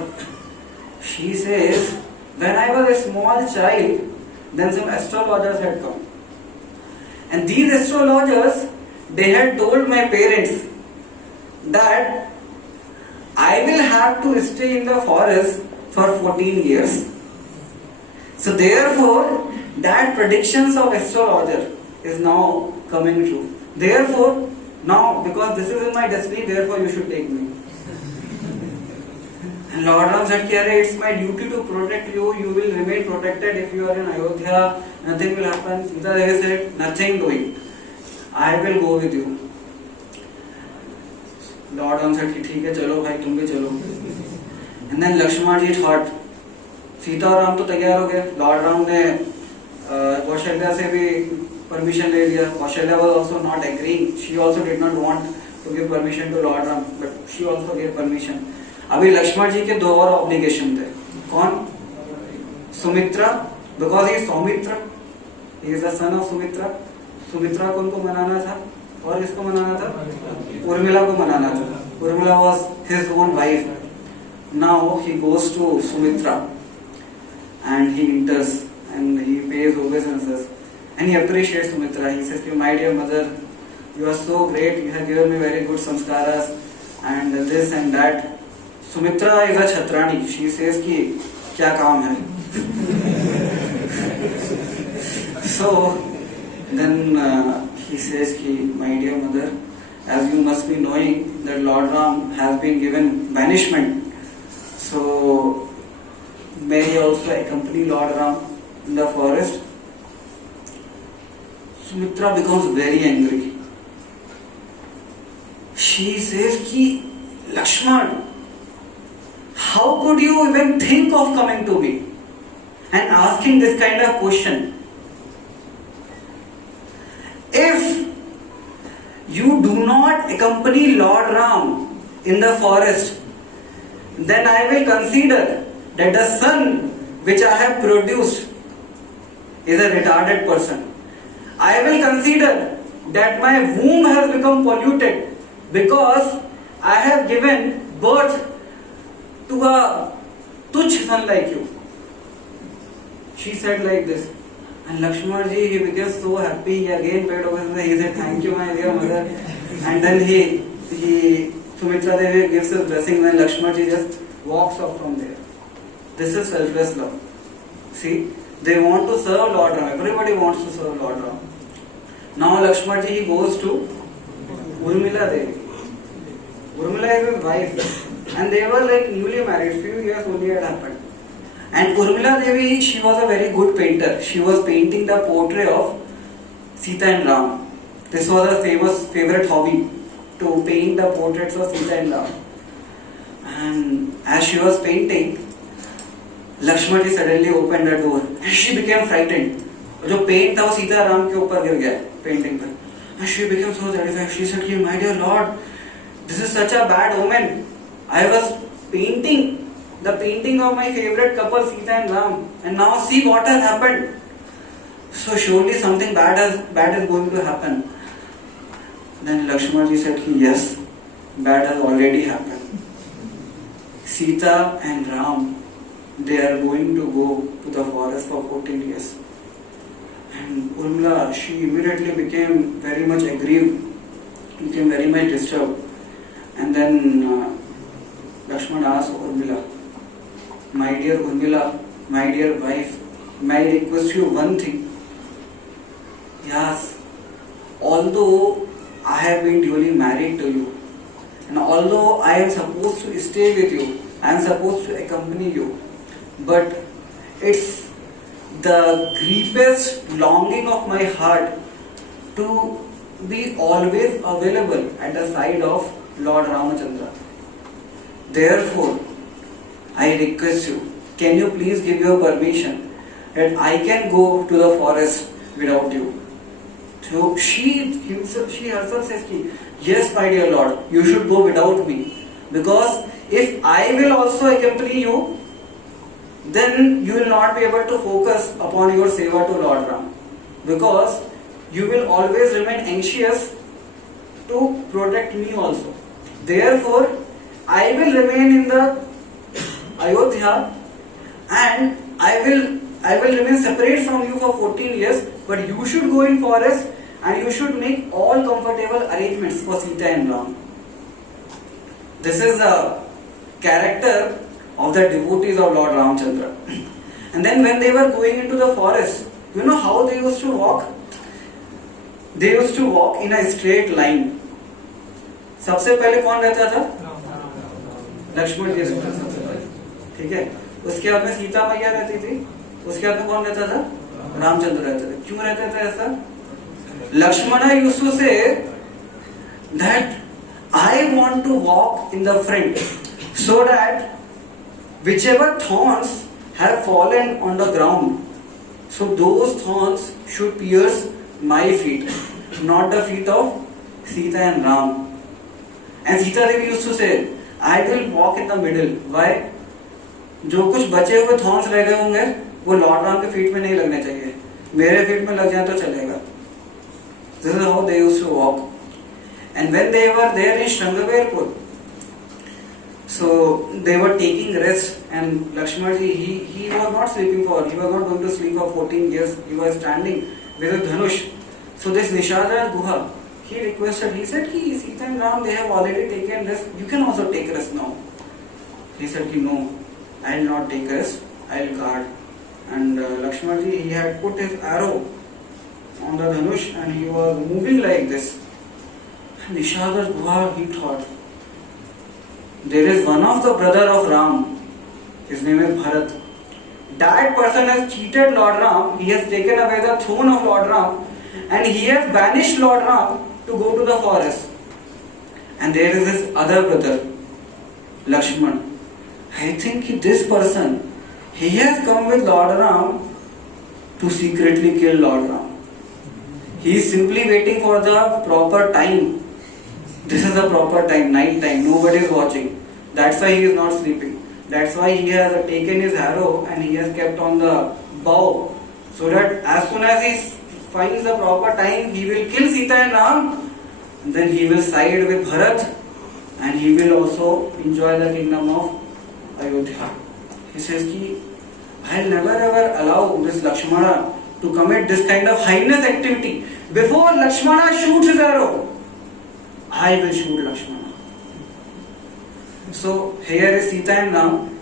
She says, when I was a small child, then some astrologers had come. And these astrologers, they had told my parents that I will have to stay in the forest for 14 years. So therefore, that predictions of astrologer is now coming true. Therefore, now, because this is in my destiny, therefore you should take me. And Lord Ram said, it's my duty to protect you. You will remain protected if you are in Ayodhya. Nothing will happen. Sita Devi said, nothing doing. I will go with you. Lord Ram said, ठीक है चलो भाई तुम भी चलो. And then Lakshmana ji thought, Sita और राम तो तैयार हो गए. लॉर्ड राम ने कौशल्या से भी परमिशन ले लिया. Kaushalya was also not agreeing. She also did not want to give permission to Lord Ram, but she also gave permission. अभी लक्ष्मण जी के दो और ऑब्लिगेशन थे. कौन? Sumitra, because he is Soumitra, he is the son of Sumitra. Sumitra को उनको मनाना था और किसको मनाना था? उर्मिला को मनाना था. Urmila was his own wife. Now he goes to Sumitra and he enters and he pays obeisances and he appreciates Sumitra. He says, my dear mother, you are so great, you have given me very good samskaras and this and that. Sumitra is a Chhatrani. She says ki kya kaam hai. So then he says ki, my dear mother, as you must be knowing that Lord Ram has been given banishment, so may he also accompany Lord Ram in the forest. Sumitra becomes very angry. She says ki, Lakshman, how could you even think of coming to me and asking this kind of question? If you do not accompany Lord Ram in the forest, then I will consider that the son which I have produced is a retarded person. I will consider that my womb has become polluted because I have given birth to a tuchh son like you. She said like this. And Lakshmana ji, he became so happy. He again paid obeisance. He said, thank you, my dear mother. And then Sumitra Devi gives his blessing. Then Lakshmana ji just walks off from there. This is selfless love. See, They want to serve Lord Ram. Everybody wants to serve Lord Ram. Now Lakshmana ji, he goes to Urmila Devi. Urmila is his wife, and they were like newly married. Few years only had happened. And Urmila Devi, she was a very good painter. She was painting the portrait of Sita and Ram. This was her favorite hobby, to paint the portraits of Sita and Ram. And as she was painting, Lakshmana ji suddenly opened the door and she became frightened. जो paint था वो सीता राम के ऊपर गिर गया painting पर. And she became so terrified. She said, "My dear Lord, this is such a bad omen. I was painting the painting of my favorite couple Sita and Ram, and now see what has happened. So surely something bad is going to happen." Then Lakshmana ji said, "Yes, bad has already happened. Sita and Ram, they are going to go to the forest for 14 years. And Urmila, she immediately became very much aggrieved, became very much disturbed. And then Lakshmana asked Urmila, "My dear Urmila, my dear wife, may I request you one thing?" "Yes, although I have been duly married to you, and although I am supposed to stay with you, I am supposed to accompany you, but it's the grievous longing of my heart to be always available at the side of Lord Ramachandra. Therefore, I request you, can you please give your permission that I can go to the forest without you?" So she herself says, "Yes, my dear Lord, you should go without me, because if I will also accompany you, then you will not be able to focus upon your seva to Lord Ram, because you will always remain anxious to protect me also. Therefore, I will remain in the Ayodhya, and I will remain separate from you for 14 years, but you should go in forest and you should make all comfortable arrangements for Sita and Ram." This is the character of the devotees of Lord Ramchandra. And then when they were going into the forest, you know how they used to walk? They used to walk in a straight line. सबसे पहले कौन रहता था? लक्ष्मण जी रहता था सबसे पहले, ठीक है. उसके बाद में सीता मैया रहती थी. उसके बाद में कौन रहता था? रामचंद्र रहते थे. क्यों रहते थे ऐसा? Lakshmana used to say that I want to walk in the front, so that whichever thorns have fallen on the ground, so those thorns should pierce my feet, not the feet of Sita and Ram. And Sita Devi used to say, I will walk in the middle. Why? जो कुछ बचे हुए thorns रह गए होंगे वो Lord Ram के feet में नहीं लगने चाहिए, मेरे फीट में लग जाए तो चलेगा. This is how they used to walk. And when they were there in Shrangaverpur, so they were taking rest, and Lakshmana ji, he was not sleeping he was not going to sleep for 14 years. He was standing with a dhanush. So this Nishada Guha, he requested, he said, Sita and Ram, they have already taken rest. You can also take rest now. He said, no, I will not take rest. I will guard. And Lakshmana ji, he had put his arrow on the dhanush and he was moving like this. And Nishada Guha, he thought, there is one of the brother of Ram, his name is Bharat. That person has cheated Lord Ram, he has taken away the throne of Lord Ram, and he has banished Lord Ram to go to the forest. And there is this other brother, Lakshman. I think this person, he has come with Lord Ram to secretly kill Lord Ram. He is simply waiting for the proper time. This is the proper time, night time, nobody is watching. That's why he is not sleeping. That's why he has taken his arrow and he has kept on the bow, so that as soon as he finds the proper time, he will kill Sita and Ram, and then he will side with Bharat, and he will also enjoy the kingdom of Ayodhya. He says ki, I will never ever allow this Lakshmana to commit this kind of heinous activity. Before Lakshmana shoots his arrow, I will shoot Lakshmana. So here is Sita and Ram,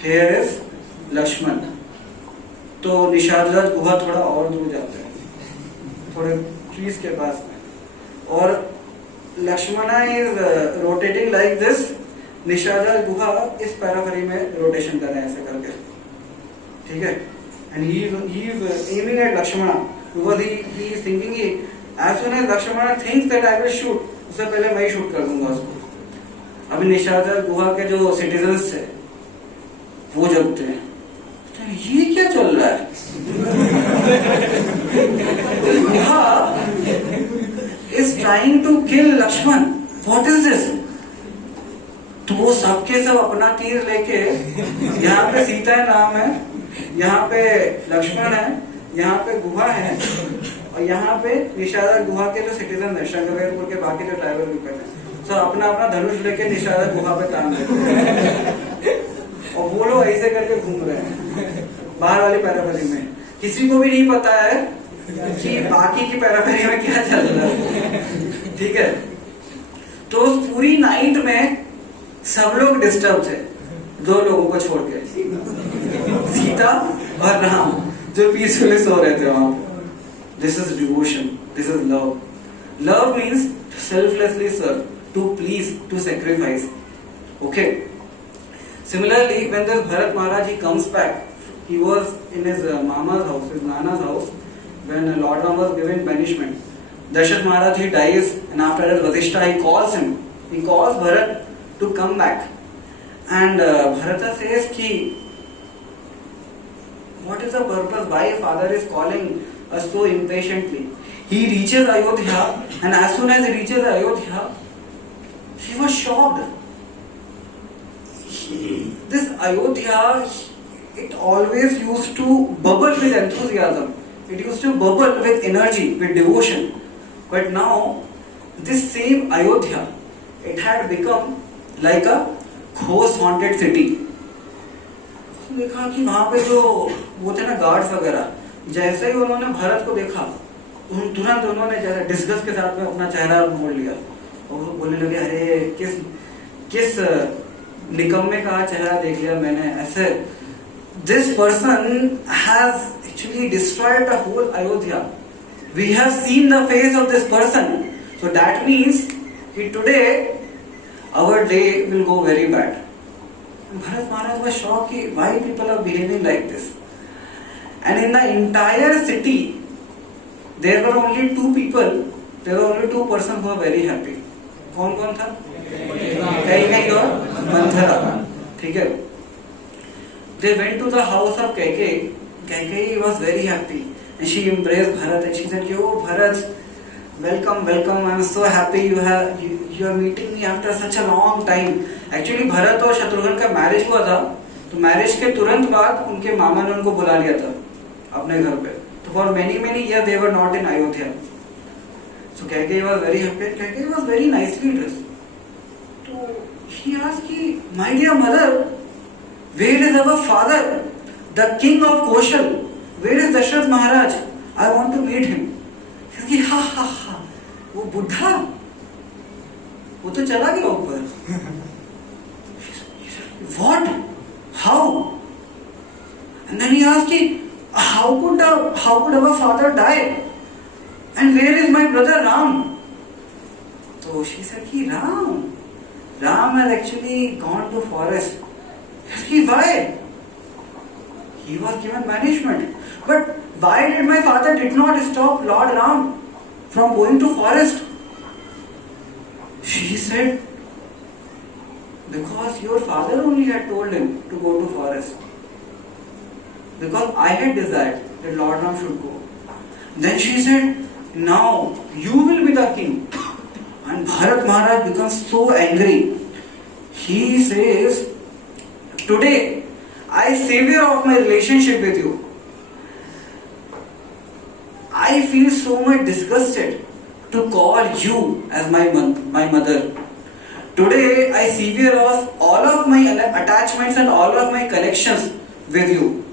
here is Lakshmana. तो निषाद राज गुहा थोड़ा और दूर जाते हैं, थोड़े trees के पास में, और Lakshmana is rotating like this, Nishad Raj Guha इस पैराफरी में रोटेशन कर रहे हैं ऐसे करके, ठीक है। And he is aiming at Lakshmana because he is thinking कि as soon as Lakshmana thinks that I will shoot, उससे पहले मैं ही शूट कर दूंगा उसको। अभी निषाद राज गुहा के जो सिटीजन्स थे वो जगते हैं, तो ये क्या चल रहा है? गुहा is trying to kill Lakshman. What is this? तो वो सबके सब अपना तीर लेके, यहाँ पे सीता नाम है, यहाँ पे लक्ष्मण है, यहाँ पे गुहा है, और यहाँ पे निषाद गुहा के जो सिटीजन है, शंकरवेरपुर के बाकी जो ट्राइबल पीपल है, सब अपना अपना धनुष लेके निषाद गुहा पे काम करते हैं, और वो लोग ऐसे करके घूम रहे हैं बाहर वाली पैराफरी में। किसी को भी नहीं पता है कि बाकी की पैराफरी में क्या चल रहा है, ठीक है। तो उस पूरी नाइट में सब लोग डिस्टर्ब थे, दो लोगों को छोड़ के, सीता और राम, जो पीसफुली सो रहे थे वहां। This is devotion, this is love. Love means to selflessly serve, to please, to sacrifice, okay. Similarly, when this Bharat Maharaj he comes back, he was in his mama's house, his nana's house, when Lord Ram was given banishment. Dasharatha Maharaj he dies, and after that Vasishtha he calls him. He calls Bharat to come back, and Bharata says ki, what is the purpose? Why father is calling us so impatiently? He reaches Ayodhya, and as soon as he reaches Ayodhya, he was shocked. This Ayodhya, it always used to bubble with enthusiasm. It used to bubble with energy, with devotion. But now, this same Ayodhya, it had become like a ghost haunted city. देखा कि वहाँ पे जो वो थे ना guards वगैरह, जैसे ही उन्होंने भारत को देखा, तुरंत उन्होंने जैसे डिस्गस्ट के साथ में अपना चेहरा मोड़ लिया, और वो बोलने लगे, अरे किस निकम्मे का चेहरा देख लिया मैंने ऐसे। This person has actually destroyed the whole Ayodhya. We have seen the face of this person, so that means that today our day will go very bad. Bharat Maharaj was shocked कि why people are behaving like this. And in the entire city, there were only two people. There were only two persons who were very happy. कौन था? कैकेयी और मंथरा, ठीक है। They went to the house of Kaikeyi. Kaikeyi was very happy, and she embraced Bharat, and she said, "Oh Bharat, welcome. I'm so happy you are meeting me after such a long time." Actually Bharat और शत्रुघ्न का marriage हुआ था, तो marriage के तुरंत बाद उनके मामा ने उनको बुला लिया था अपने घर पे। तो for many years they were not in Ayodhya. So Kaikeyi was very happy, and Kaikeyi was very nicely dressed. So he asked, "My dear mother, where is our father, the king of Koshal? Where is Dasharatha Maharaj? I want to meet him." He said, "Ha, वो बुढ़ा, वो तो चला गया ऊपर." What? How? And then he asked, how could our father die? And where is my brother Ram? So she said, Ram has actually gone to forest. Why? He was given banishment. But why did my father did not stop Lord Ram from going to forest? She said, because your father only had told him to go to forest. Because I had desired that Lord Ram should go. Then she said, now you will be the king. And Bharat Maharaj becomes so angry. He says, today I savor of my relationship with you. I feel so much disgusted to call you as my mother. Today I savor of all of my attachments and all of my connections with you.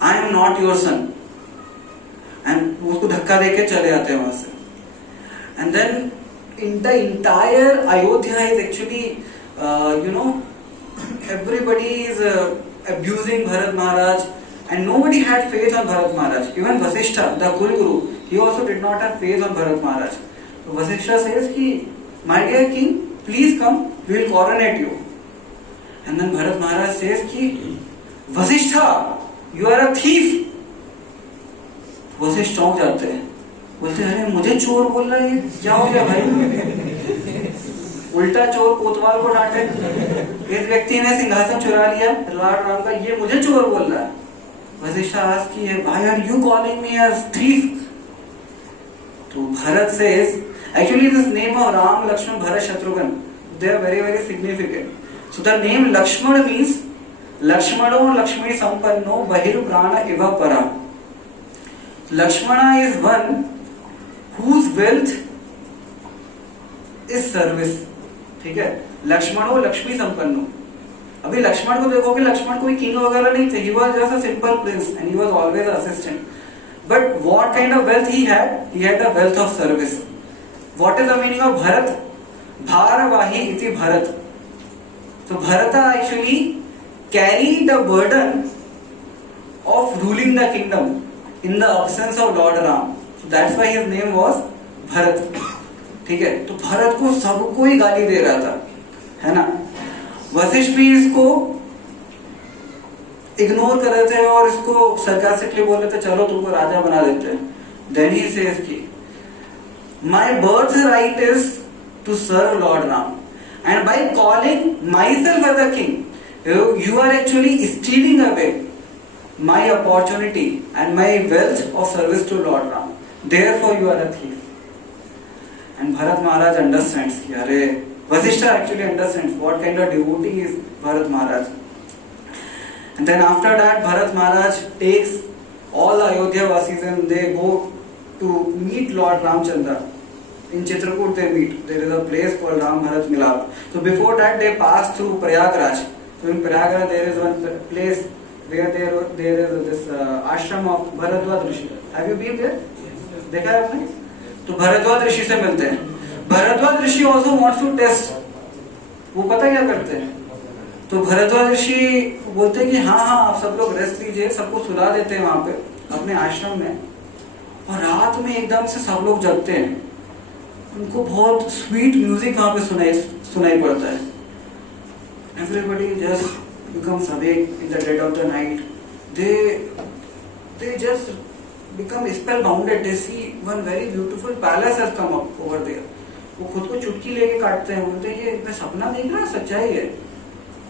I am not your son. And उसको धक्का देके चले आते हैं वहां से. And then in the entire Ayodhya is actually everybody is abusing Bharat Maharaj, And nobody had faith on Bharat Maharaj. Even Vasishtha, the Kul Guru, he also did not have faith on Bharat Maharaj. So Vasishtha says ki, my dear king, please come, we will coronate you. And then Bharat Maharaj says ki, Vasishtha, you are a thief. Vashishtha चौंक जाते हैं, बोलते हैं अरे मुझे चोर बोल रहा है, क्या हो गया भाई? उल्टा चोर कोतवाल को डांटे, इस व्यक्ति ने सिंहासन चुरा लिया लॉर्ड राम का, ये मुझे चोर बोल रहा है. वशिष्ठ आस्क की है, why are you calling me as thief? तो Bharat says, actually this name of Ram, Lakshman, Bharat, Shatrughan, they are very very significant. So the name Lakshman means Lakshmano Lakshmi Sampanno Bahir Prana Iva Para. Lakshmana is one whose wealth is service. ठीक है, लक्ष्मणो लक्ष्मी संपन्नो. अभी लक्ष्मण को देखोगे, लक्ष्मण कोई king वगैरह नहीं थे. He was just a simple prince and he was always an assistant. But what kind of wealth he had? He had the wealth of service. What is the meaning of Bharat? Bharavahi iti Bharat. So Bharata actually carried the burden of ruling the kingdom in the absence of Lord Ram. So that's why his name was Bharat. ठीक है, तो भरत को सबको ही गाली दे रहा था, है ना. वशिष्ठ भी इसको इग्नोर कर रहे थे और इसको सरकास्टिकली बोल रहे थे, चलो तुमको राजा बना देते हैं. देन ही सेज कि my birth right is to serve lord Ram and by calling myself as a king you are actually stealing away my opportunity and my wealth of service to Lord Ram. Therefore you are a thief. And Bharat Maharaj understands. Yare, Vasishtha actually understands what kind of devotee is Bharat Maharaj. And then after that, Bharat Maharaj takes all the Ayodhya Vasis and they go to meet Lord Ramchandra. In Chitrakoot they meet. There is a place called Ram Bharat Milap. So before that they pass through Prayagraj. So in Prayagraj there is one place where there is this ashram of Bharadwaj Rishi. Have you been there? देखा है आपने? तो भरद्वाज ऋषि से मिलते हैं. भरद्वाज ऋषि also wants to test. वो पता क्या करते हैं? तो भरद्वाज ऋषि बोलते हैं कि हाँ आप सब लोग रेस्ट लीजिए, सबको सुला देते हैं वहां पे अपने आश्रम में. और रात में एकदम से सब लोग जगते हैं. उनको बहुत स्वीट म्यूजिक वहां पे सुनाई पड़ता है. Everybody just becomes awake in the dead of the night. They just become spellbounded. They see one very beautiful palace has come up over there. वो खुद को चुटकी लेके काटते हैं, बोलते हैं ये मैं सपना देख रहा, सच्चाई है.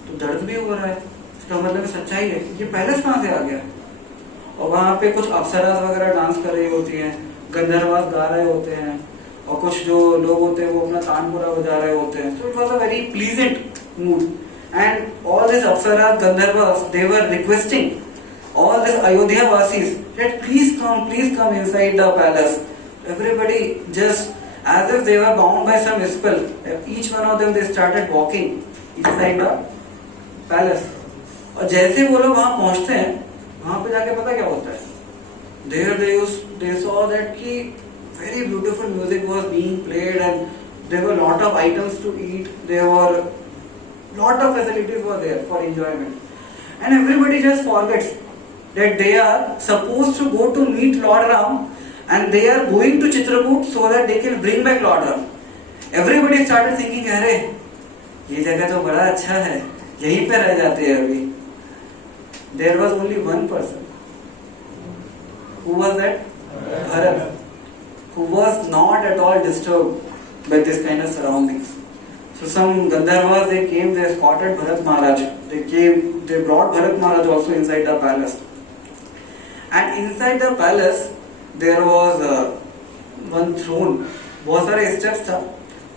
तो दर्द भी हो रहा है, इसका मतलब सच्चाई है. ये पैलेस कहाँ से आ गया? और वहाँ पे कुछ अप्सरास वगैरह डांस कर रही होती हैं, गंधर्वास गा रहे होते हैं, और कुछ जो लोग होते हैं वो अपना तानपुरा बजा रहे होते हैं. So it was a very pleasant mood. And all these Apsaras, Gandharvas, they were requesting all these Ayodhya Vasis that please come inside the palace. Everybody just as if they were bound by some spell. Each one of them they started walking inside the palace. और जैसे वो लोग वहाँ पहुँचते हैं, वहाँ पे जाके पता क्या होता है? There they saw that कि very beautiful music was being played and there were lot of items to eat. There were lot of facilities were there for enjoyment, and everybody just forgets that they are supposed to go to meet Lord Ram and they are going to Chitrakoot so that they can bring back Lord Ram. Everybody started thinking, अरे ये जगह तो बड़ा अच्छा है, यहीं पे रह जाते हैं अभी. There was only one person. Who was that? Bharat, who was not at all disturbed by this kind of surroundings. So some Gandharvas, they came, they escorted Bharat Maharaj. They brought Bharat Maharaj also inside the palace. And inside the palace, there was one throne. बहुत सारे steps था.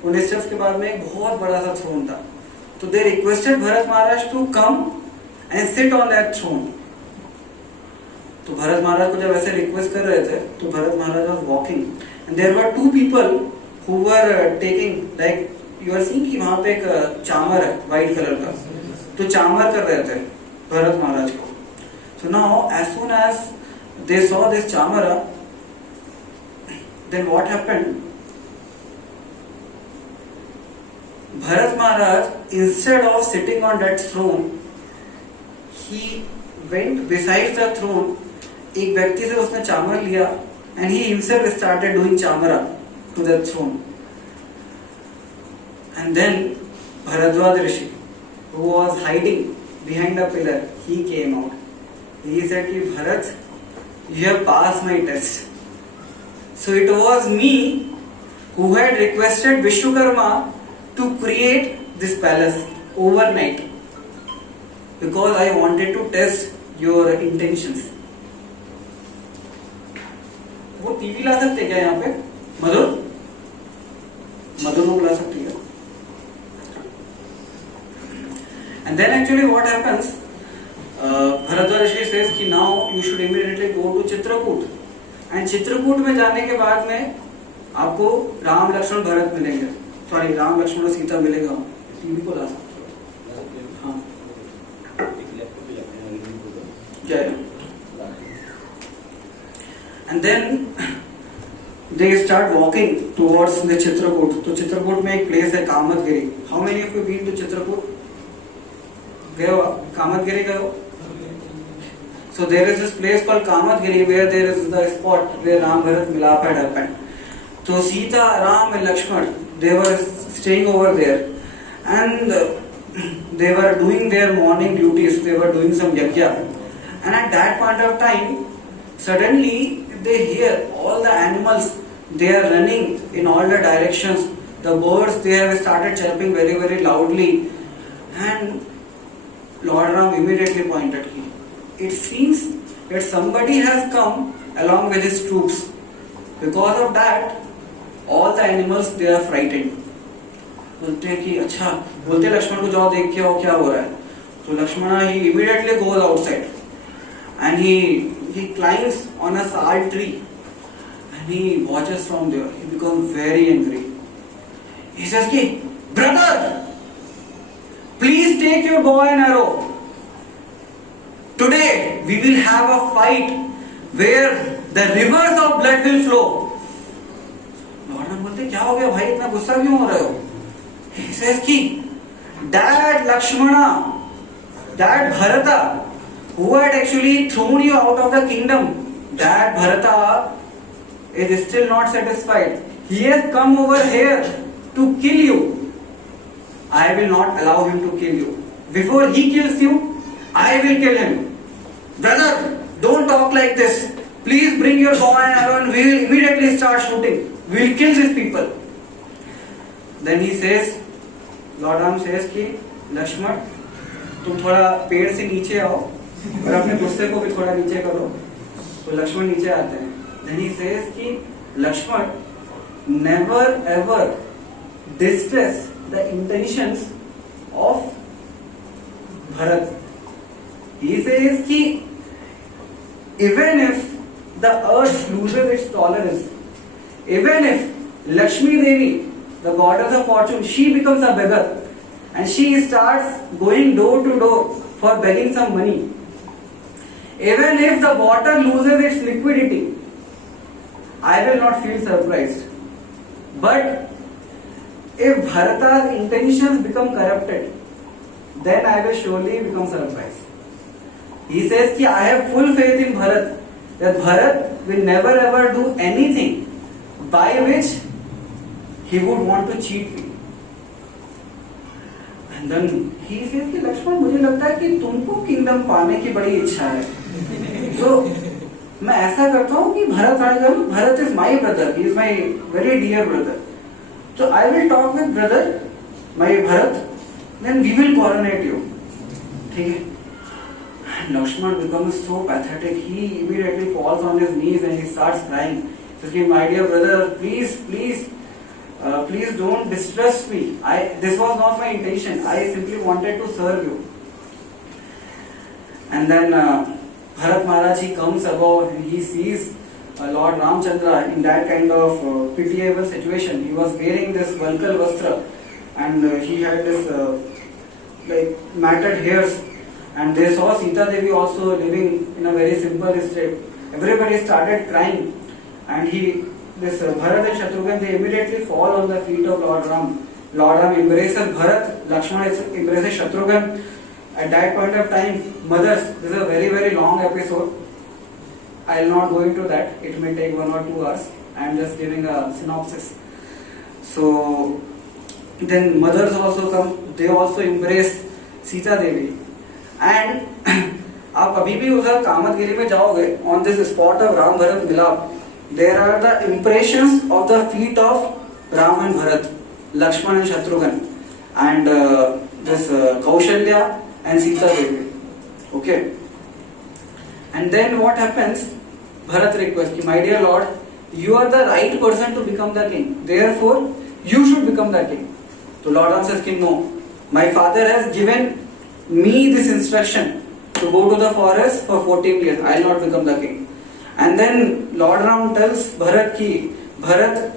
उन steps के बाद में एक बहुत बड़ा सा throne था. So they requested Bharat Maharaj to come and sit on that throne. तो भरत महाराज को जब ऐसे रिक्वेस्ट कर रहे थे, तो भरत महाराज was walking. And there were two people who were taking like you are seeing कि वहां पे एक चामर है व्हाइट कलर का, तो चामर कर रहे थे भरत महाराज को. So now as soon as they saw this chamara, then what happened? Bharat Maharaj, instead of sitting on that throne, he went beside the throne, एक व्यक्ति से उसने चामर लिया, and he himself started doing chamara to the throne. And then Bharadwaj Rishi, who was hiding behind a pillar, he came out. He said कि Bharat, you have passed my test. So it was me who had requested Vishwakarma to create this palace overnight because I wanted to test your intentions. वो TV ला सकते क्या यहाँ पे? मधुर को बुला सकती है. And then actually what happens? Bharadwaj Rishi says कि now you should immediately go to Chitrakoot. And Chitrakoot में जाने के बाद में आपको राम लक्ष्मण भरत मिलेंगे. सॉरी, राम लक्ष्मण और सीता मिलेगा. टीवी को ला सकते हो. हाँ. जय. And then they start walking towards the Chitrakoot. तो चित्रकूट में एक प्लेस है Kamadgiri. How many of you been to Chitrakoot? गए हो? कामतगिरी गए हो? So there is this place called Kamatgiri where there is the spot where Ram Bharat Milap had happened. So Sita, Ram and Lakshman, they were staying over there, and they were doing their morning duties. They were doing some yajna, and at that point of time, suddenly they hear all the animals. They are running in all the directions. The birds, they have started chirping very, very loudly, and Lord Ram immediately pointed. It seems that somebody has come along with his troops. Because of that, all the animals, they are frightened. बोलते हैं कि अच्छा, बोलते लक्ष्मण को जाओ देख के आओ क्या हो रहा है. तो Lakshman he immediately goes outside and he climbs on a sal tree and he watches from there. He becomes very angry. He says कि brother, please take your bow and arrow. Today we will have a fight where the rivers of blood will flow. Lord Ram बोलते क्या हो गया भाई, इतना गुस्सा क्यों हो रहे हो? He says कि that Lakshmana, that Bharata, who had actually thrown you out of the kingdom, that Bharata is still not satisfied. He has come over here to kill you. I will not allow him to kill you. Before he kills you, I will kill him. Brother, don't talk like this. Please bring your bow and arrow and we will immediately start shooting. We will kill these people. Then he says, Lord Ram says कि लक्ष्मण तुम थोड़ा पेड़ से नीचे आओ और अपने गुस्से को भी थोड़ा नीचे करो. तो लक्ष्मण नीचे आते हैं. Then he says कि Lakshman, never ever distress the intentions of Bharat. He says कि even if the earth loses its tolerance, even if Lakshmi Devi, the goddess of fortune, she becomes a beggar and she starts going door to door for begging some money, even if the water loses its liquidity, I will not feel surprised. But if Bharata's intentions become corrupted, then I will surely become surprised. He says कि I have full faith in Bharat, that Bharat will never ever do anything by which he would want to cheat me. And then he says कि लक्ष्मण, मुझे लगता है कि तुमको kingdom पाने की बड़ी इच्छा है. So मैं ऐसा करता हूँ कि भरत आ जाओ. Bharat is my brother. He is my very dear brother. So I will talk with brother, my Bharat. Then we will coronate you. ठीक है. And Lakshman becomes so pathetic. He immediately falls on his knees and he starts crying. He says, my dear brother, please don't distress me. This was not my intention. I simply wanted to serve you. And then Bharat Maharaj, he comes above and he sees Lord Ramchandra in that kind of pitiable situation. He was wearing this Valkal Vastra and he had this like matted hairs. And they saw Sita Devi also living in a very simple state. Everybody started crying. And Bharat and Shatrughan, they immediately fall on the feet of Lord Ram. Lord Ram embraces Bharat, Lakshmana embraces Shatrughan, at that point of time, mothers, this is a very very long episode. I will not go into that. It may take 1 or 2 hours. I am just giving a synopsis. So then mothers also come. They also embrace Sita Devi. And आप अभी भी उधर कामतगिरी में जाओगे, on this spot of Ram Bharat Milap, there are the impressions of the feet of Ram and Bharat, Lakshman and Shatrughan, and this Kaushalya and Sita Devi. Okay. And then what happens? Bharat requests, my dear Lord, you are the right person to become the king. Therefore, you should become the king. So Lord Ram says, no, my father has given me this instruction to go to the forest for 14 years. I will not become the king. And then Lord Ram tells Bharat ki, Bharat,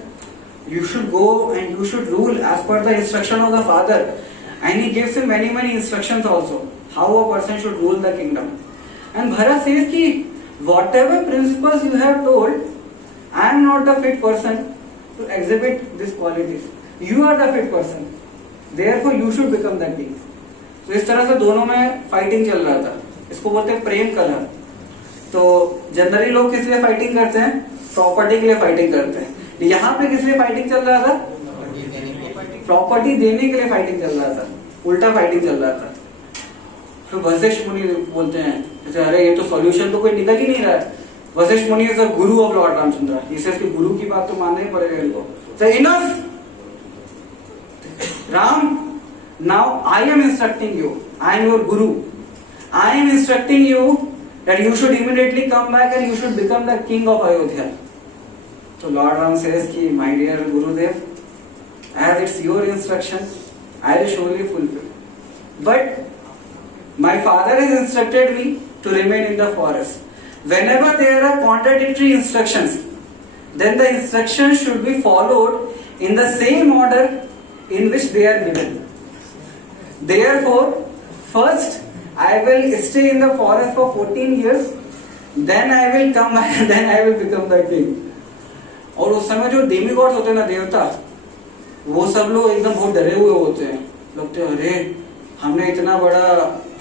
you should go and you should rule as per the instruction of the father. And he gives him many many instructions also, how a person should rule the kingdom. And Bharat says ki, whatever principles you have told, I am not the fit person to exhibit these qualities. You are the fit person. Therefore you should become the king. तो इस तरह से दोनों में fighting चल रहा था. इसको बोलते हैं प्रेम कलह. तो जनरली लोग किस लिए फाइटिंग करते हैं? प्रॉपर्टी के लिए फाइटिंग करते हैं. यहाँ पे किस लिए फाइटिंग चल रहा था? प्रॉपर्टी देने के लिए फाइटिंग चल रहा था. उल्टा फाइटिंग चल रहा था. तो वशिष्ठ मुनि बोलते हैं, अरे ये तो सॉल्यूशन तो कोई निकल ही नहीं रहा है. वशिष्ठ मुनि is the Guru of Lord Ramchandra. इसलिए गुरु की बात तो मानना ही पड़ेगा इनको. So enough, Ram. Now I am instructing you. I am your guru. I am instructing you that you should immediately come back and you should become the king of Ayodhya. So Lord Ram says ki, my dear Gurudev, as it's your instruction, I will surely fulfill. But my father has instructed me to remain in the forest. Whenever there are contradictory instructions, then the instructions should be followed in the same order in which they are given. Therefore, first I will stay in the forest for 14 years, then I will come back and then I will become the king. और उस समय जो demigods होते हैं ना, देवता, वो सब लोग एकदम बहुत डरे हुए होते हैं. लगते हैं अरे हमने इतना बड़ा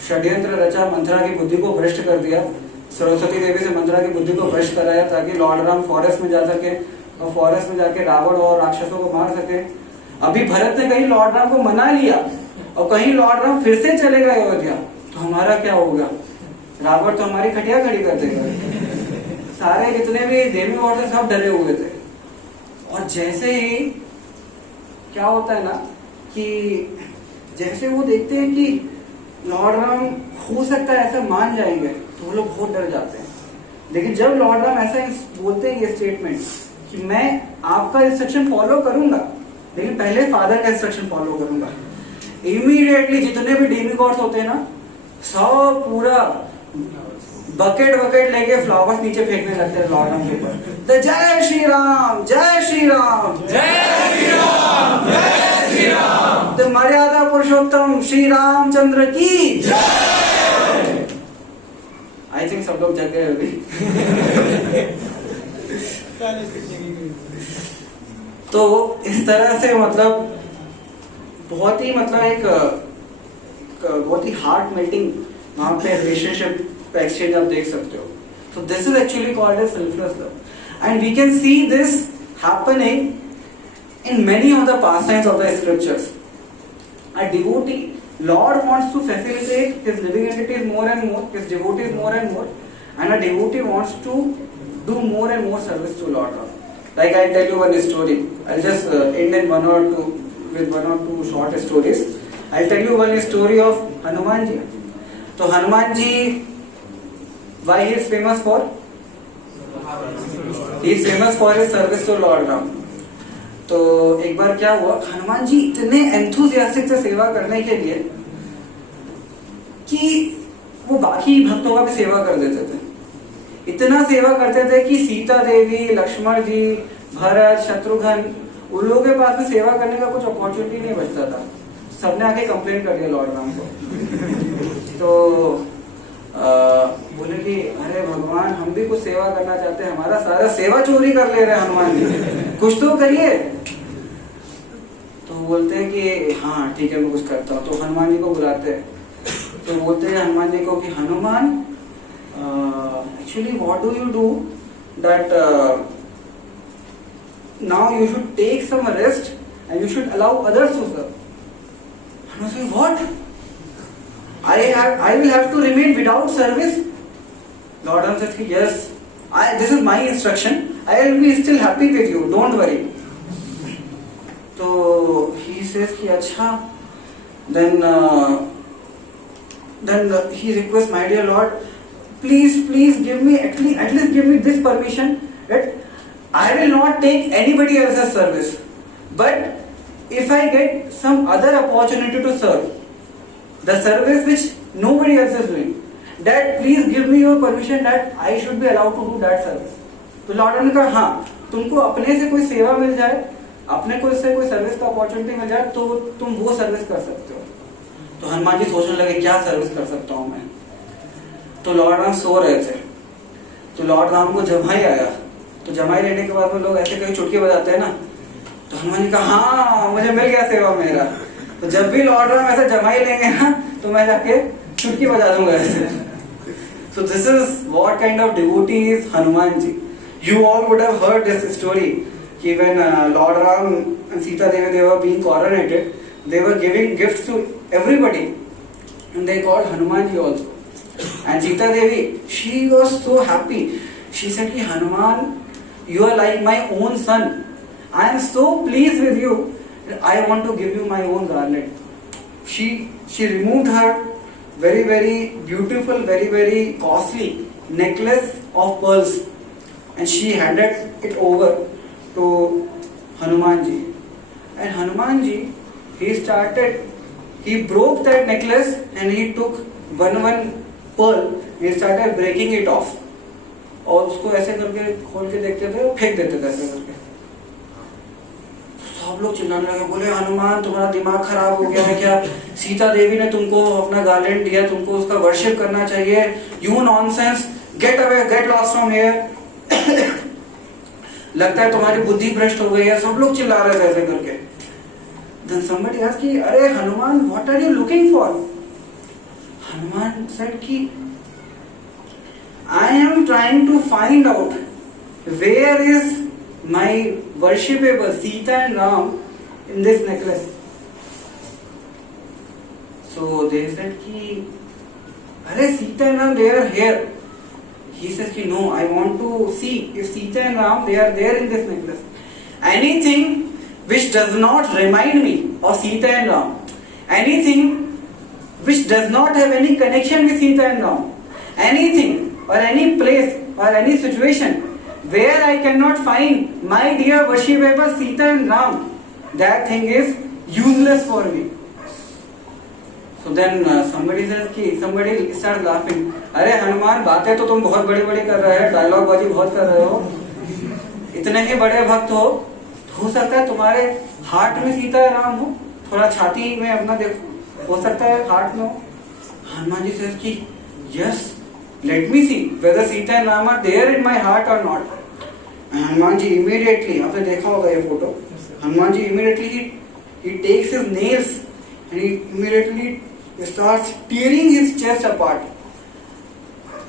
षड्यंत्र रचा, मंत्रा की बुद्धि को भ्रष्ट कर दिया. सरस्वती देवी से मंत्रा की बुद्धि को भ्रष्ट कराया ताकि लॉर्ड राम फॉरेस्ट में जा सके और फॉरेस्ट में जाके रावण और राक्षसों को मार सके. अभी भरत ने कहीं लॉर्ड राम को मना लिया और कहीं लॉर्ड राम फिर से चले गए अयोध्या, तो हमारा क्या होगा? रावण तो हमारी खटिया खड़ी कर देगा. सारे जितने भी देवी और सब डरे हुए थे. और जैसे ही क्या होता है ना कि जैसे वो देखते हैं कि लॉर्ड राम हो सकता है ऐसा मान जाएंगे, तो वो लोग बहुत डर जाते हैं. लेकिन जब लॉर्ड राम ऐसा बोलते हैं ये स्टेटमेंट कि मैं आपका इंस्ट्रक्शन फॉलो करूंगा, लेकिन पहले फादर का इंस्ट्रक्शन फॉलो करूंगा, इमीडिएटली जितने भी डेमिगॉड्स होते हैं ना, सब पूरा बकेट लेके फ्लावर्स नीचे फेंकने लगते हैं लॉर्ड राम के ऊपर. तो जय श्री राम, जय श्री राम, जय श्री राम, जय श्री राम. तो मर्यादा पुरुषोत्तम श्री रामचंद्र की जय. आई थिंक सब लोग जग गए अभी. तो इस तरह से मतलब बहुत ही मतलब एक बहुत ही हार्ट मेल्टिंग वहां पे रिलेशनशिप का एक्सचेंज आप देख सकते हो. So this is actually called as selfless love, and we can see this happening in many of the pastimes of the scriptures. A devotee, Lord wants to facilitate his living entities more and more, his devotees more and more, and a devotee wants to do more and more service to Lord. Like I'll tell you one story. I'll just end in one or two short stories. I'll tell you one story of Hanuman ji. So Hanuman ji, why he is famous for? He is famous for his service to Lord Ram. तो एक बार क्या हुआ, हनुमान जी इतने enthusiastic से सेवा करने के लिए कि वो बाकी भक्तों का भी सेवा कर देते थे. इतना सेवा करते थे कि सीता देवी, लक्ष्मण जी, भरत, शत्रुघ्न, उन लोगों के पास भी सेवा करने का कुछ अपॉर्चुनिटी नहीं बचता था. सबने आके कंप्लेंट कर दिया लॉर्ड राम को. तो बोले कि अरे भगवान, हम भी कुछ सेवा करना चाहते हैं, हमारा सारा सेवा चोरी कर ले रहे हैं हनुमान जी, कुछ तो करिए. तो बोलते हैं कि हाँ ठीक है मैं कुछ करता हूँ. तो हनुमान जी को बुलाते हैं. तो बोलते हैं हनुमान जी को कि Hanuman actually what do you do that now you should take some rest and you should allow others to serve. Hanuman said, what? I will have to remain without service. Lord Ram says, yes, this is my instruction. I will be still happy with you. Don't worry. So he says, कि अच्छा. Then he requests, my dear Lord, please give me at least give me this permission that I will not take anybody else's service, but if I get some other opportunity to serve, the service which nobody else is doing, that please give me your permission that I should be allowed to do that service. तो Lord ने कहा हाँ, तुमको अपने से कोई सेवा मिल जाए, अपने को इससे कोई सर्विस का अपॉर्चुनिटी मिल जाए तो तुम वो सर्विस कर सकते हो. तो हनुमान जी सोचने लगे क्या सर्विस कर सकता हूँ मैं. तो लॉर्ड राम सो रहे थे, तो लॉर्ड राम को जमाई आया. तो जमाई लेने के बाद में लोग ऐसे कहीं चुटकी बजाते हैं ना. तो हनुमान जी कहा हाँ मुझे मिल गया सेवा मेरा. तो जब भी लॉर्ड राम ऐसे जमाई लेंगे ना तो मैं जाके चुटकी बजा दूंगा ऐसे. So this is what kind of devotee is Hanuman ji. You all would have heard this story. When Lord Ram and Sita Devi, they were being coronated, they were giving gifts to everybody, and they called Hanuman ji also. And Sita Devi, she was so happy. She said, "Ki Hanuman, you are like my own son. I am so pleased with you. I want to give you my own garland." She removed her very beautiful, very costly necklace of pearls, and she handed it over to Hanuman ji. And Hanuman ji, he broke that necklace and he took one pearl. He started breaking it off. और उसको ऐसे करके खोल के देखते थे, फेंक देते थे ऐसे करके. सब लोग चिल्लाने लगे, बोले हनुमान तुम्हारा दिमाग खराब हो गया है क्या? सीता देवी ने तुमको अपना गार्लैंड दिया, तुमको उसका वर्शिप करना चाहिए. You nonsense, get away, get lost from here. लगता है तुम्हारी बुद्धि भ्रष्ट हो गई है. सब लोग चिल्ला रहे थे ऐसे करके. Then somebody asked कि अरे Hanuman, what are you looking for? Hanuman said कि I am trying to find out where is my worshipable Sita and Ram in this necklace. So they said कि अरे Sita and Ram, they are here. He says कि no, I want to see if Sita and Ram, they are there in this necklace. Anything which does not remind me of Sita and Ram, anything which does not have any connection with Sita and Ram, anything or any place or any situation where I cannot find my dear worshipable Sita and Ram, that thing is useless for me. So then somebody starts laughing. अरे हनुमान, बातें तो तुम बहुत बड़ी बड़ी कर रहे हो, डायलॉग बाजी बहुत कर रहे हो, इतने ही बड़े भक्त हो सकता है तुम्हारे हार्ट में सीता राम हो, थोड़ा छाती में अपना देखो, हो सकता है हार्ट में हो. हनुमान जी says कि yes, let me see whether Sita and Ram are there in my heart or not. And Hanuman ji immediately, आपने देखा होगा ये photo, Hanuman ji immediately he takes his nails and he immediately starts tearing his chest apart.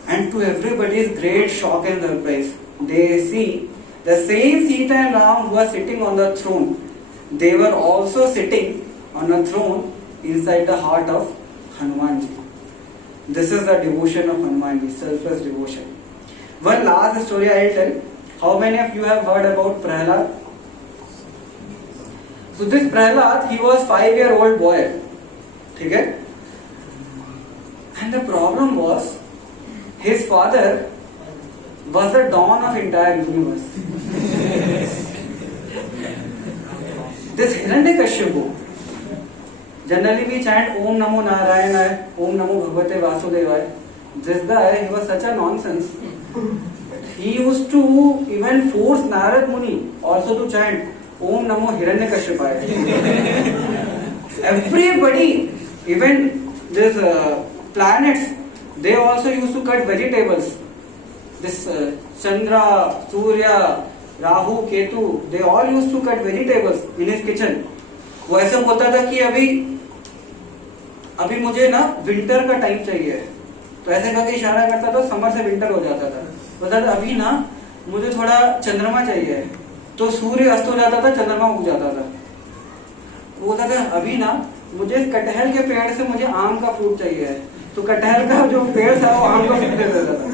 And to everybody's great shock and surprise, they see the same Sita and Ram who are sitting on the throne, they were also sitting on a throne inside the heart of Hanuman ji. This is the devotion of Hanuman ji, selfless devotion. One last story I will tell. How many of you have heard about Prahlad? So this Prahlad, he was 5-year-old boy. Okay? And the problem was, his father was the dawn of entire universe. This Hiranyakashipu, generally we chant Om Namo Narayana, Om Namo Bhagavate Vasudevaya. This guy, he was such a nonsense. He used to even force Narad Muni also to chant Om Namo Hiranyakashipaya. Everybody, even these planets, they also used to cut vegetables. This Chandra, Surya, Rahu, Ketu, they all used to cut vegetables in his kitchen. वो ऐसे होता था कि अभी मुझे ना winter का time चाहिए, तो ऐसे करके इशारा करता था, समर से विंटर हो जाता था। बोलता था अभी ना मुझे थोड़ा चंद्रमा चाहिए, तो सूर्य अस्त हो जाता था, चंद्रमा उग जाता था। बोलता था अभी ना मुझे कटहल के पेड़ से मुझे आम का फ्रूट चाहिए, तो कटहल का जो पेड़ था वो आम का फ्रूट दे देता था।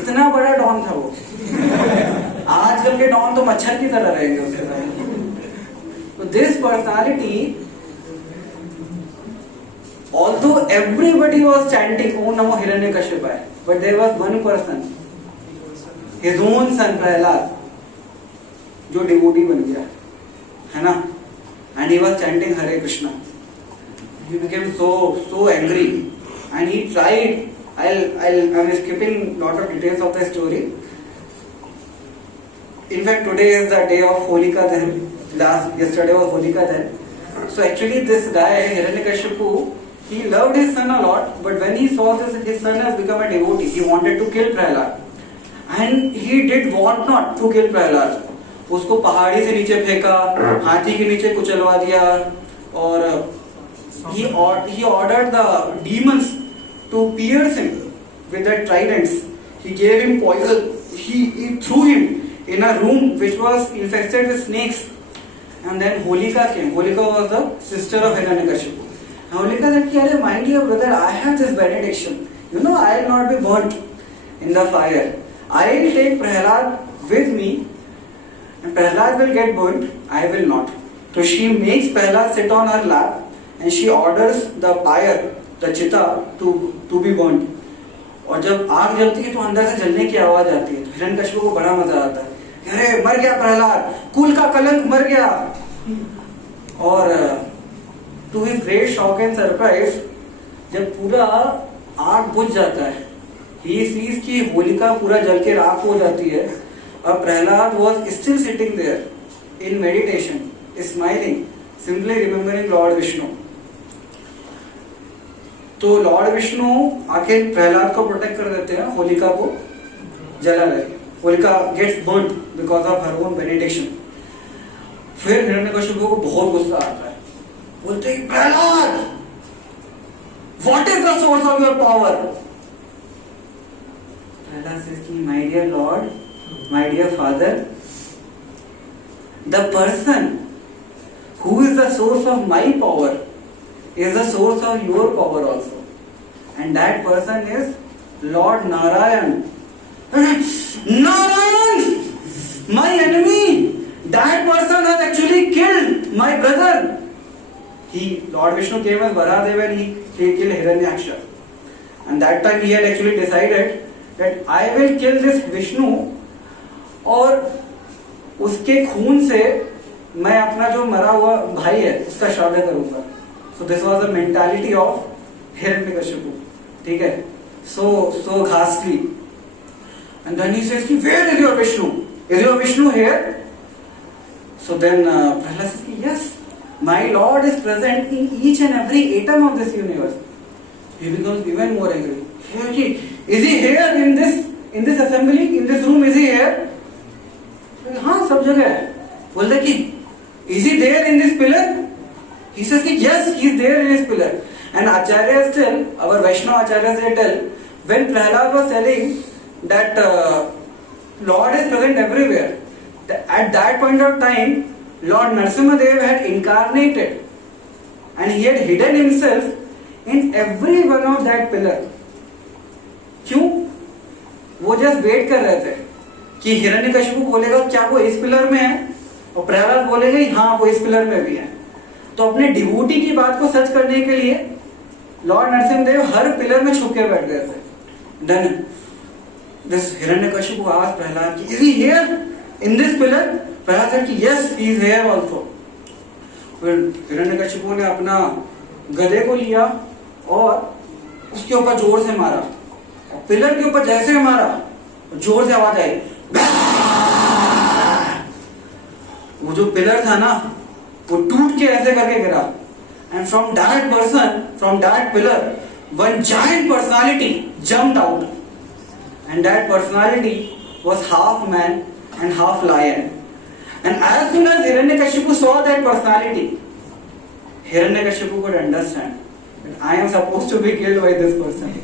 इतना बड़ा डॉन था वो। आजकल के डॉन तो मच्छर की तरह रहेंगे उसके साथ। तो this personality, although everybody was chanting Om Namo Hiranyakashipaya, but there was one person, his own son Prahlad, जो डिवोटी बन गया, है ना, and he was chanting Hare Krishna. He became so angry, and he tried. I'm skipping lot of details of the story. In fact, today is the day of Holika Dahan. Yesterday was Holika Dahan. So actually, this guy Hiranyakashipu, he loved his son a lot, but when he saw this, his son has become a devotee, he wanted to kill Prahlad. And he did what not to kill Prahlad. उसको पहाड़ी से नीचे फेंका, हाथी के नीचे कुचलवा दिया, और he ordered the demons to pierce him with their tridents. He gave him poison. He threw him in a room which was infested with snakes. And then Holika came. Holika was the sister of Hiranyakashipu. Holika said, my dear brother, I have this benediction. You know, I will not be burnt in the fire. I will take Prahlad with me, and Prahlad will get burnt. I will not. So she makes Prahlad sit on her lap, and she orders the fire, the chitta, to be burnt. और जब आग जलती है तो अंदर से जलने की आवाज आती है, तो हिरण्यकशिपु को बड़ा मजा आता है, अरे मर गया प्रहलाद, कुल का कलंक मर गया। और to his great shock and surprise, जब पूरा आग बुझ जाता है, ही सीज की होलिका पूरा जल के राख हो जाती है, और Prahlad was still sitting there in meditation, smiling, simply remembering lord Vishnu. तो लॉर्ड विष्णु आके प्रहलाद को प्रोटेक्ट कर देते हैं, होलिका को जला लगे, Holika gets burned because of her own meditation. फिर हिरण्यकशिपु को बहुत गुस्सा आता है, बोलते हैं Prahlad, what is the source of your power? Prahlad says कि my dear lord, my dear father, the person who is the source of my power is the source of your power also, and that person is Lord Narayan. Narayan, my enemy, that person has actually killed my brother. Lord Vishnu came as Varahadev and he killed Hiranyaksha, and that time he had actually decided that I will kill this Vishnu, और उसके खून से मैं अपना जो मरा हुआ भाई है उसका श्राद्ध करूंगा। So this was the mentality of Hiranyakashipu. ठीक है? So ghastly. And then he says, where is your Vishnu? Is your Vishnu here? So then Prahlad says, yes, my Lord is present in each and every atom of this universe. He becomes even more angry. Is he here in this assembly? In this room, is he here? हाँ, सब जगह है। बोलता कि is he there in this pillar? He says, yes, he is there in his pillar. And Acharyas tell, our Vaishnava Acharyas, they tell, when Prahlad was telling that Lord is present everywhere, at that point of time, Lord Narasimhadev had incarnated and he had hidden himself in every one of that pillar. क्यों? वो just wait कर रहे थे कि हिरण्यकशिपु बोलेगा क्या वो इस पिलर में है, और प्रहलाद बोलेगा हाँ वो इस पिलर में भी है। तो अपने डिवोटी की बात को सच करने के लिए लॉर्ड नरसिंहदेव हर पिलर में छुप के बैठ गए थे। Then this Hiranyakashipu asked Prahlad, is he here in this pillar? Prahlad said, yes, he is here also. फिर हिरण्यकशिपु ने अपना गदे को लिया और उसके ऊपर जोर से मारा, और पिलर के ऊपर जैसे मारा जोर से आवाज आई, वो जो पिलर था ना वो टूट के ऐसे करके गिरा, and from that person, from that pillar, one giant personality jumped out, and that personality was half man and half lion. And as soon as Hiranyakashipu saw that personality, Hiranyakashipu could understand I am supposed to be killed by this person.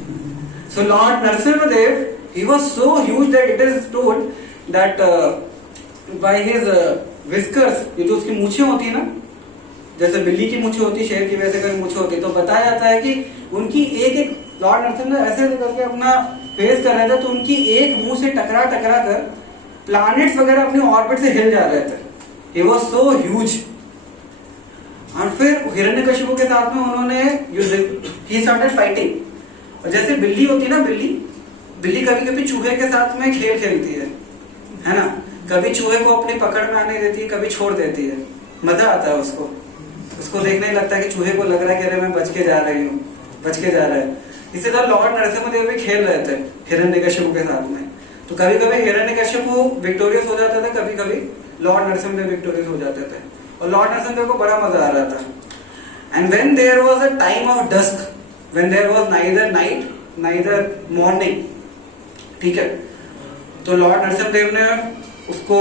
So Lord Narasimhadev, he was so huge that it is told that by his whiskers, ये जो उसकी मूछें होती है ना, जैसे बिल्ली की मूछें होती, शेर की वैसे करके मूछें होती, तो बताया जाता है कि उनकी एक एक लॉर्ड नरसिम्हा ऐसे करके अपना फेस कर रहे थे, तो उनकी एक मुंह से टकरा टकरा कर प्लैनेट्स वगैरह अपनी ऑर्बिट से हिल जा रहे थे. He was so huge. और फिर हिरण्यकशिपु के साथ में उन्होंने he started fighting. और जैसे बिल्ली होती है ना, बिल्ली कभी कभी चूहे के साथ में खेल खेलती है ना, कभी चूहे को अपनी पकड़ में आने देती है, कभी छोड़ देती है, मजा आता है उसको देखने लगता है कि चूहे को लग रहा है कि अरे मैं बच के जा रही हूँ, बच के जा रहा है. इसी तरह लॉर्ड नरसिम्हदेव भी खेल रहे थे हिरण्यकशिपु के साथ में. तो कभी कभी हिरण्यकशिपु विक्टोरियस हो जाते थे, कभी कभी लॉर्ड नरसिम्हदेव विक्टोरियस हो जाते थे, और लॉर्ड नरसिम्हदेव को बड़ा मजा आ रहा था. And when there was a time of dusk, when there was neither night neither morning, ठीक है, तो लॉर्ड नरसिम्हदेव ने उसको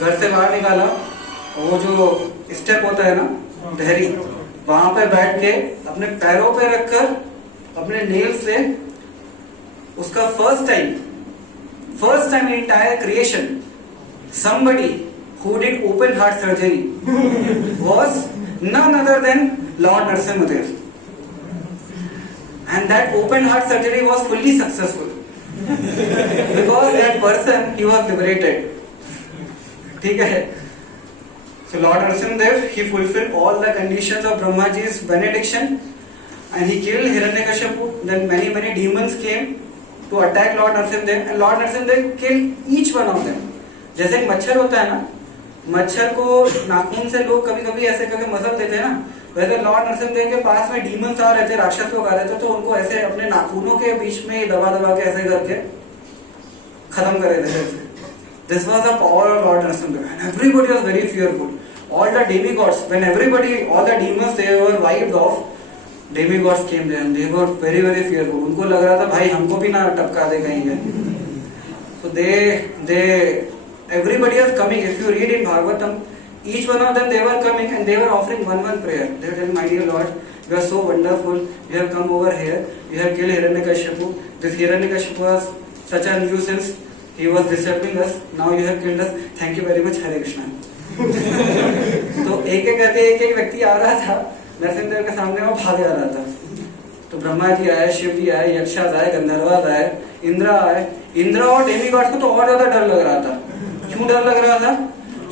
घर से बाहर निकाला, और वो जो स्टेप होता है ना ढहरी, वहां पे बैठ के अपने पैरों पे रखकर अपने नेल से उसका first time in entire creation somebody who did open heart surgery was none other than Lord Narasimhadev, and that open heart surgery was fully successful because that person, he was liberated. ठीक है. So Lord Narasimhadev, he fulfilled all the conditions of Brahmaji's benediction, and he killed Hiranyakashipu. Then many demons came to attack Lord Narasimhadev, and Lord Narasimhadev killed each one of them. जैसे एक मच्छर होता है ना, मच्छर को नाखून से लोग कभी कभी ऐसे करके मसल देते हैं ना, वैसे लॉर्ड नरसिम्हदेव के पास में डीमंस आ रहे थे, राक्षस लोग आ रहे थे, तो उनको ऐसे अपने नाखूनों के बीच में दबा के ऐसे करके खत्म कर देते थे. This was the power of Lord Narasimhadev, and everybody was very fearful. All the demigods, when all the demons they were wiped off, demigods came there and they were very fearful. उनको लग रहा था भाई हमको भी ना टपका दे कहीं पे. So everybody was coming. If you read in Bhagavatam, each one of them, they were coming and they were offering one prayer. They were telling, my dear Lord, you are so wonderful. You have come over here. You have killed Hiranyakashipu. This Hiranyakashipu was such a nuisance. He was disturbing us. Now you have killed us. Thank you very much. Hare Krishna. तो एक करके एक व्यक्ति आ रहा था नरसिम्हदेव के सामने, वो भाग आ रहा था. तो ब्रह्मा जी आए, शिव जी आए, यक्षास आए, गंधर्वास आए, इंद्र आए. इंद्र और डेमिगॉड्स को तो और ज्यादा डर लग रहा था. क्यों डर लग रहा था?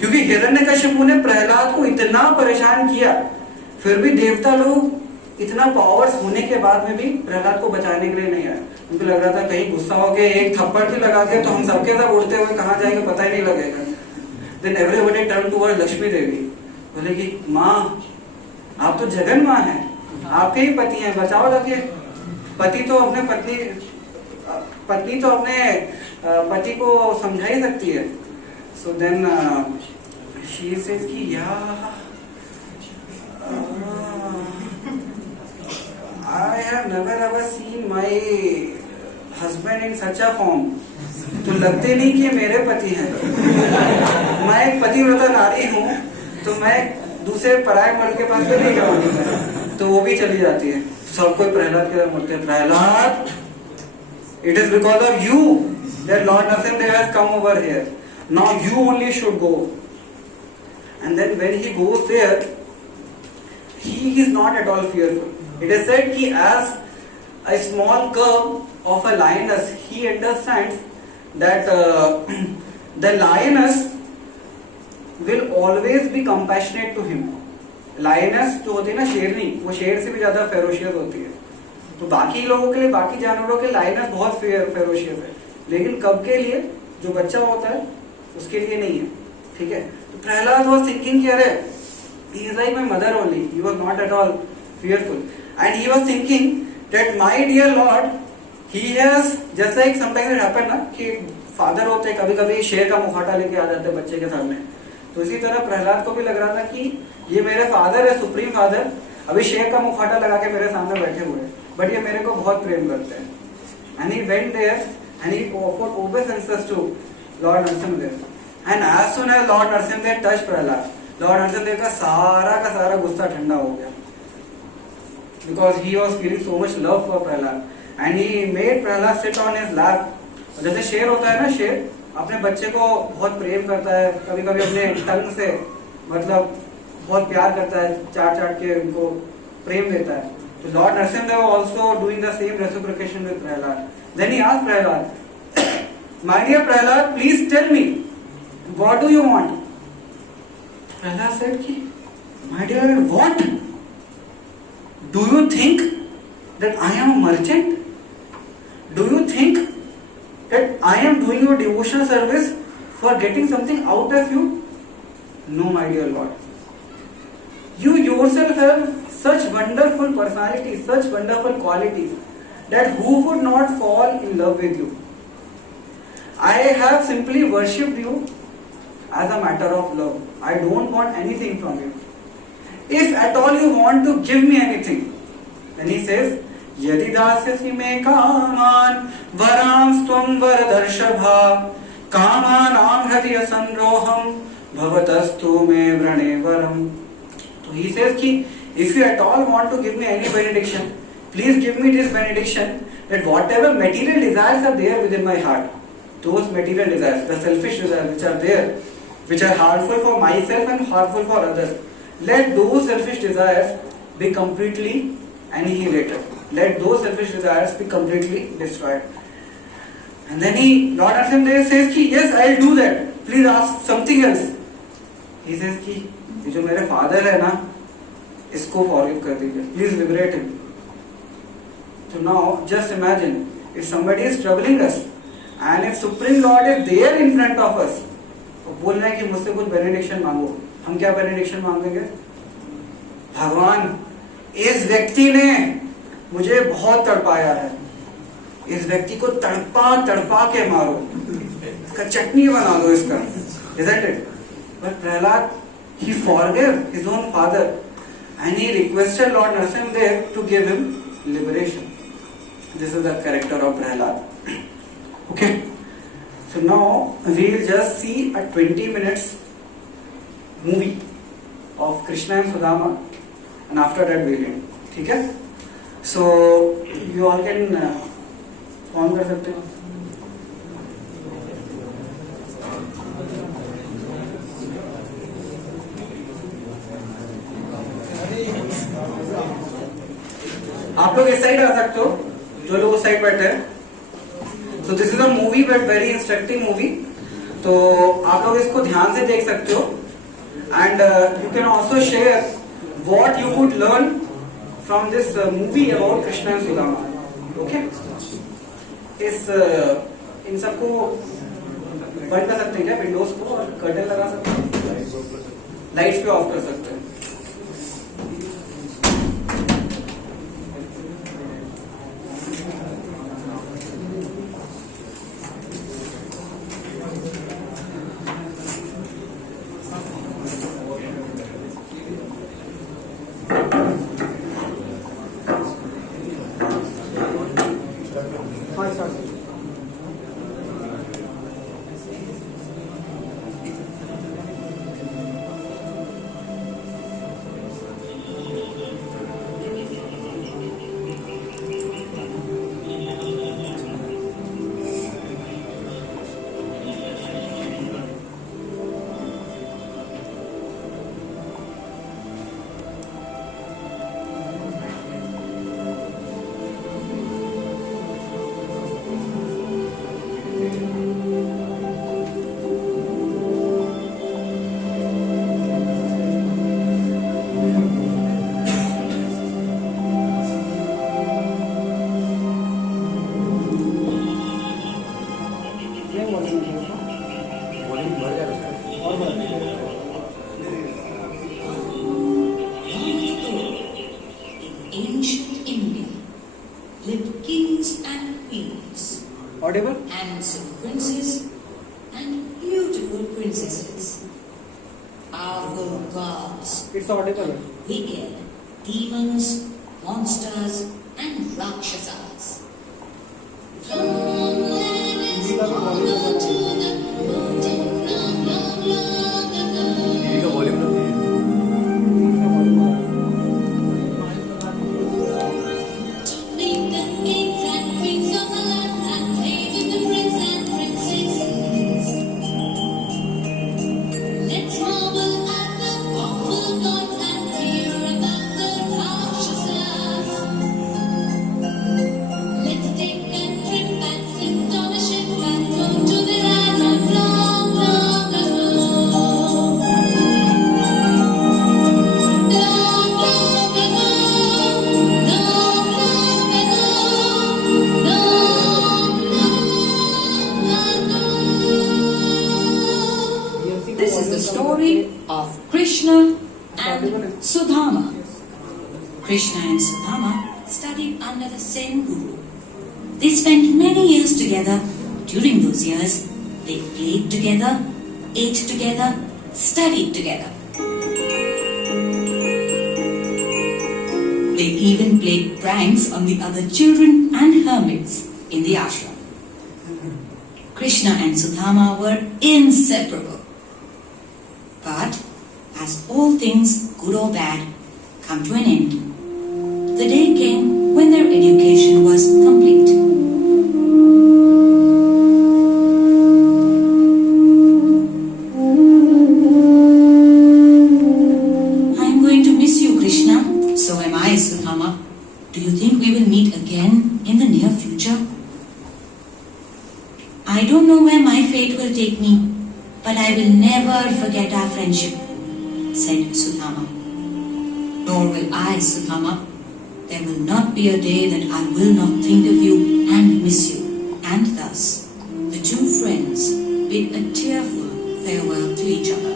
क्योंकि हिरण्यकशिपु ने प्रहलाद को इतना परेशान किया, फिर भी देवता लोग इतना पावर्स होने के बाद में भी प्रहलाद को बचाने के लिए नहीं आए. उनको लग रहा था कहीं गुस्सा होके एक थप्पड़ भी लगा के तो हम सबके सब उड़ते हुए कहाँ जाएंगे पता ही नहीं लगेगा. Then everybody turn toward Lakshmi Devi. बोले कि माँ आप तो जगन माँ हैं, आपके ही पति हैं, बचाओ जाके. पत्नी तो अपने पति को समझा ही सकती है. So then she says कि I have never ever seen my husband in such a form. तो लगते नहीं कि मेरे पति हैं. मैं एक पतिव्रता नारी हूँ, तो मैं दूसरे पराये मर्द के पास तो नहीं जाऊंगी. तो वो भी चली जाती है. सब कोई प्रहलाद के तरफ मुड़ते हैं. Prahlad, it is because of you that Lord Narasimhadev has come over here. Now you only should go. And then when he goes there, he is not at all fearful. It is said कि as a small cub of a lioness, he understands that the lioness will always be compassionate to him. Lioness जो होती है ना शेरनी, वो शेर से भी ज्यादा फेरोशियस होती है. तो बाकी लोगों के लिए, बाकी जानवरों के लायनस बहुत फेरोशियस है, लेकिन कब के लिए जो बच्चा होता है उसके लिए नहीं है. ठीक है. तो प्रहलाद वाज थिंकिंग कि अरे he is like my mother only. He was not at all fearful, and he was thinking that my dear Lord, he has just like sometimes it happen ना कि फादर होते हैं कभी कभी शेर का मुखौटा लेके आ जाते हैं बच्चे के सामने. तो इसी तरह प्रहलाद को भी लग रहा था कि ये मेरे फादर है, सुप्रीम फादर, अभी शेर का मुखौटा लगा के मेरे सामने बैठे हुए हैं, बट ये मेरे को बहुत प्रेम करते हैं. And he went there and he offered obeisances to Lord Narasimhadev. And as soon as Lord Narasimhadev touched Prahlad, Lord Narasimhadev का सारा गुस्सा ठंडा हो गया. because he was feeling so much love for Prahlad, and he made Prahlad sit on his lap. जैसे शेर होता है ना, शेर अपने बच्चे को बहुत प्रेम करता है, कभी कभी अपने टंग से मतलब बहुत प्यार करता है, चाट चाट के उनको प्रेम देता है. तो Lord Narasimha also doing the same reciprocation with Prahlad. Then he asked Prahlad, "My dear Prahlad, please tell me, what do you want?" Prahlad said, "My dear, what? Do you think that I am a merchant? Do you think that I am doing your devotional service for getting something out of you? No, my dear Lord. You yourself have such wonderful personality, such wonderful qualities, that who would not fall in love with you? I have simply worshipped you as a matter of love. I don't want anything from you. If at all you want to give me anything," then he says, "Yadi dasyasi me kaman varams tvam varadarshava kamanam hriya sanroham bhavatastu me vrane varam." So he says ki, if you at all want to give me any benediction, please give me this benediction, that whatever material desires are there within my heart, those material desires, the selfish desires which are there, which are harmful for myself and harmful for others, let those selfish desires be completely annihilated. Let those selfish desires be completely destroyed. And then Lord Narasimha says ki, "Yes, I'll do that. Please ask something else." He says ki, "ये जो मेरे father है ना, इसको forgive कर दीजिए. Please liberate him." So now just imagine, if somebody is troubling us, and if Supreme Lord is there in front of us, तो बोल रहे हैं कि मुझसे कुछ बेनेडिक्शन मांगो, हम क्या बेनेडिक्शन मांगेंगे? भगवान, इस व्यक्ति ने मुझे बहुत तड़पाया है, इस व्यक्ति को तड़पा तड़पा के मारो, इसका चटनी बना दो इसका. Isn't it? But Prahlad, he forgave his own father, and he requested Lord Narasimhadev to give him liberation. This is the character of Prahlad. Okay. So now we will just see a 20 minutes movie of Krishna and Sudama, and after that we will end. ठीक है? So you all can on कर सकते हो. आप लोग इस side आ सकते हो, जो लोग उस साइड बैठे हैं. So this is a movie but very instructive movie. तो आप लोग इसको ध्यान से देख सकते हो, and you can also share what you could learn from this movie about Krishna and Sudama. Okay? इस इन सबको बंद कर सकते हैं क्या, विंडोज को, और कर्टन लगा सकते हैं, लाइट्स पे ऑफ कर सकते हैं. Ancient India lived kings and queens, Audible? handsome princes and beautiful princesses, powerful gods, It's audible. wicked demons, monsters and rakshasas. Krishna and Sudama studied under the same guru. They spent many years together. During those years, they played together, ate together, studied together. They even played pranks on the other children and hermits in the ashram. Krishna and Sudama were inseparable. But as all things, good or bad, come to an end, the day came when their education was complete. I am going to miss you, Krishna. So am I, Sudama. Do you think we will meet again in the near future? I don't know where my fate will take me, but I will never forget our friendship, said Sudama. Nor will I, Sudama. There will not be a day that I will not think of you and miss you. And thus, the two friends bid a tearful farewell to each other.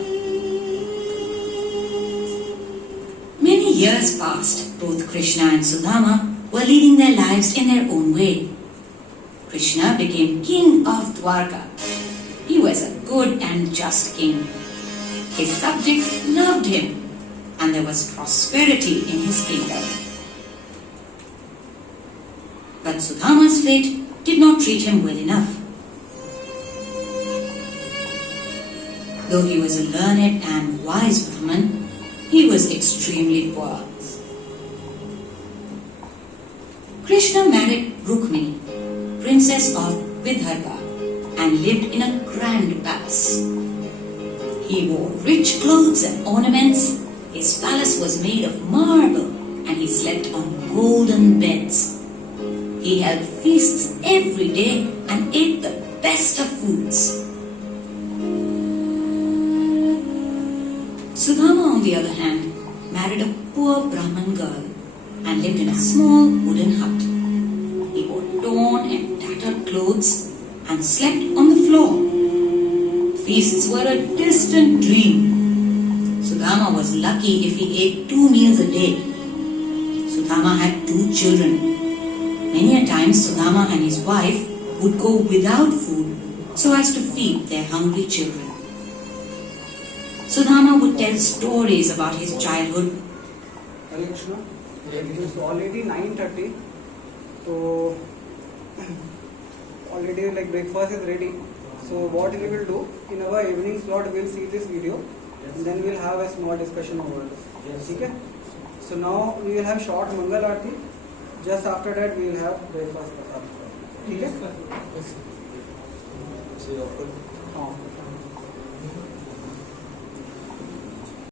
Many years passed. Both Krishna and Sudama were leading their lives in their own way. Krishna became king of Dwarka. He was a good and just king. His subjects loved him, and there was prosperity in his kingdom. But Sudama's fate did not treat him well enough. Though he was a learned and wise Brahmin, he was extremely poor. Krishna married Rukmini, princess of Vidarbha, and lived in a grand palace. He wore rich clothes and ornaments. His palace was made of marble, and he slept on golden beds. He held feasts every day and ate the best of foods. Sudama, on the other hand, married a poor Brahmin girl and lived in a small wooden hut. He wore torn and tattered clothes and slept on the floor. Feasts were a distant dream. Sudama was lucky if he ate 2 meals a day. Sudama had 2 children. Many a time Sudama and his wife would go without food so as to feed their hungry children. Sudama would tell stories about his childhood. Hare Krishna. It is already 9:30. So already like breakfast is ready. So what we will do in our evening slot, we'll see this video and then we'll have a small discussion over this. Okay? So now we will have short Mangal Aarti. Just after that we will have breakfast. Okay? See you after. हाँ.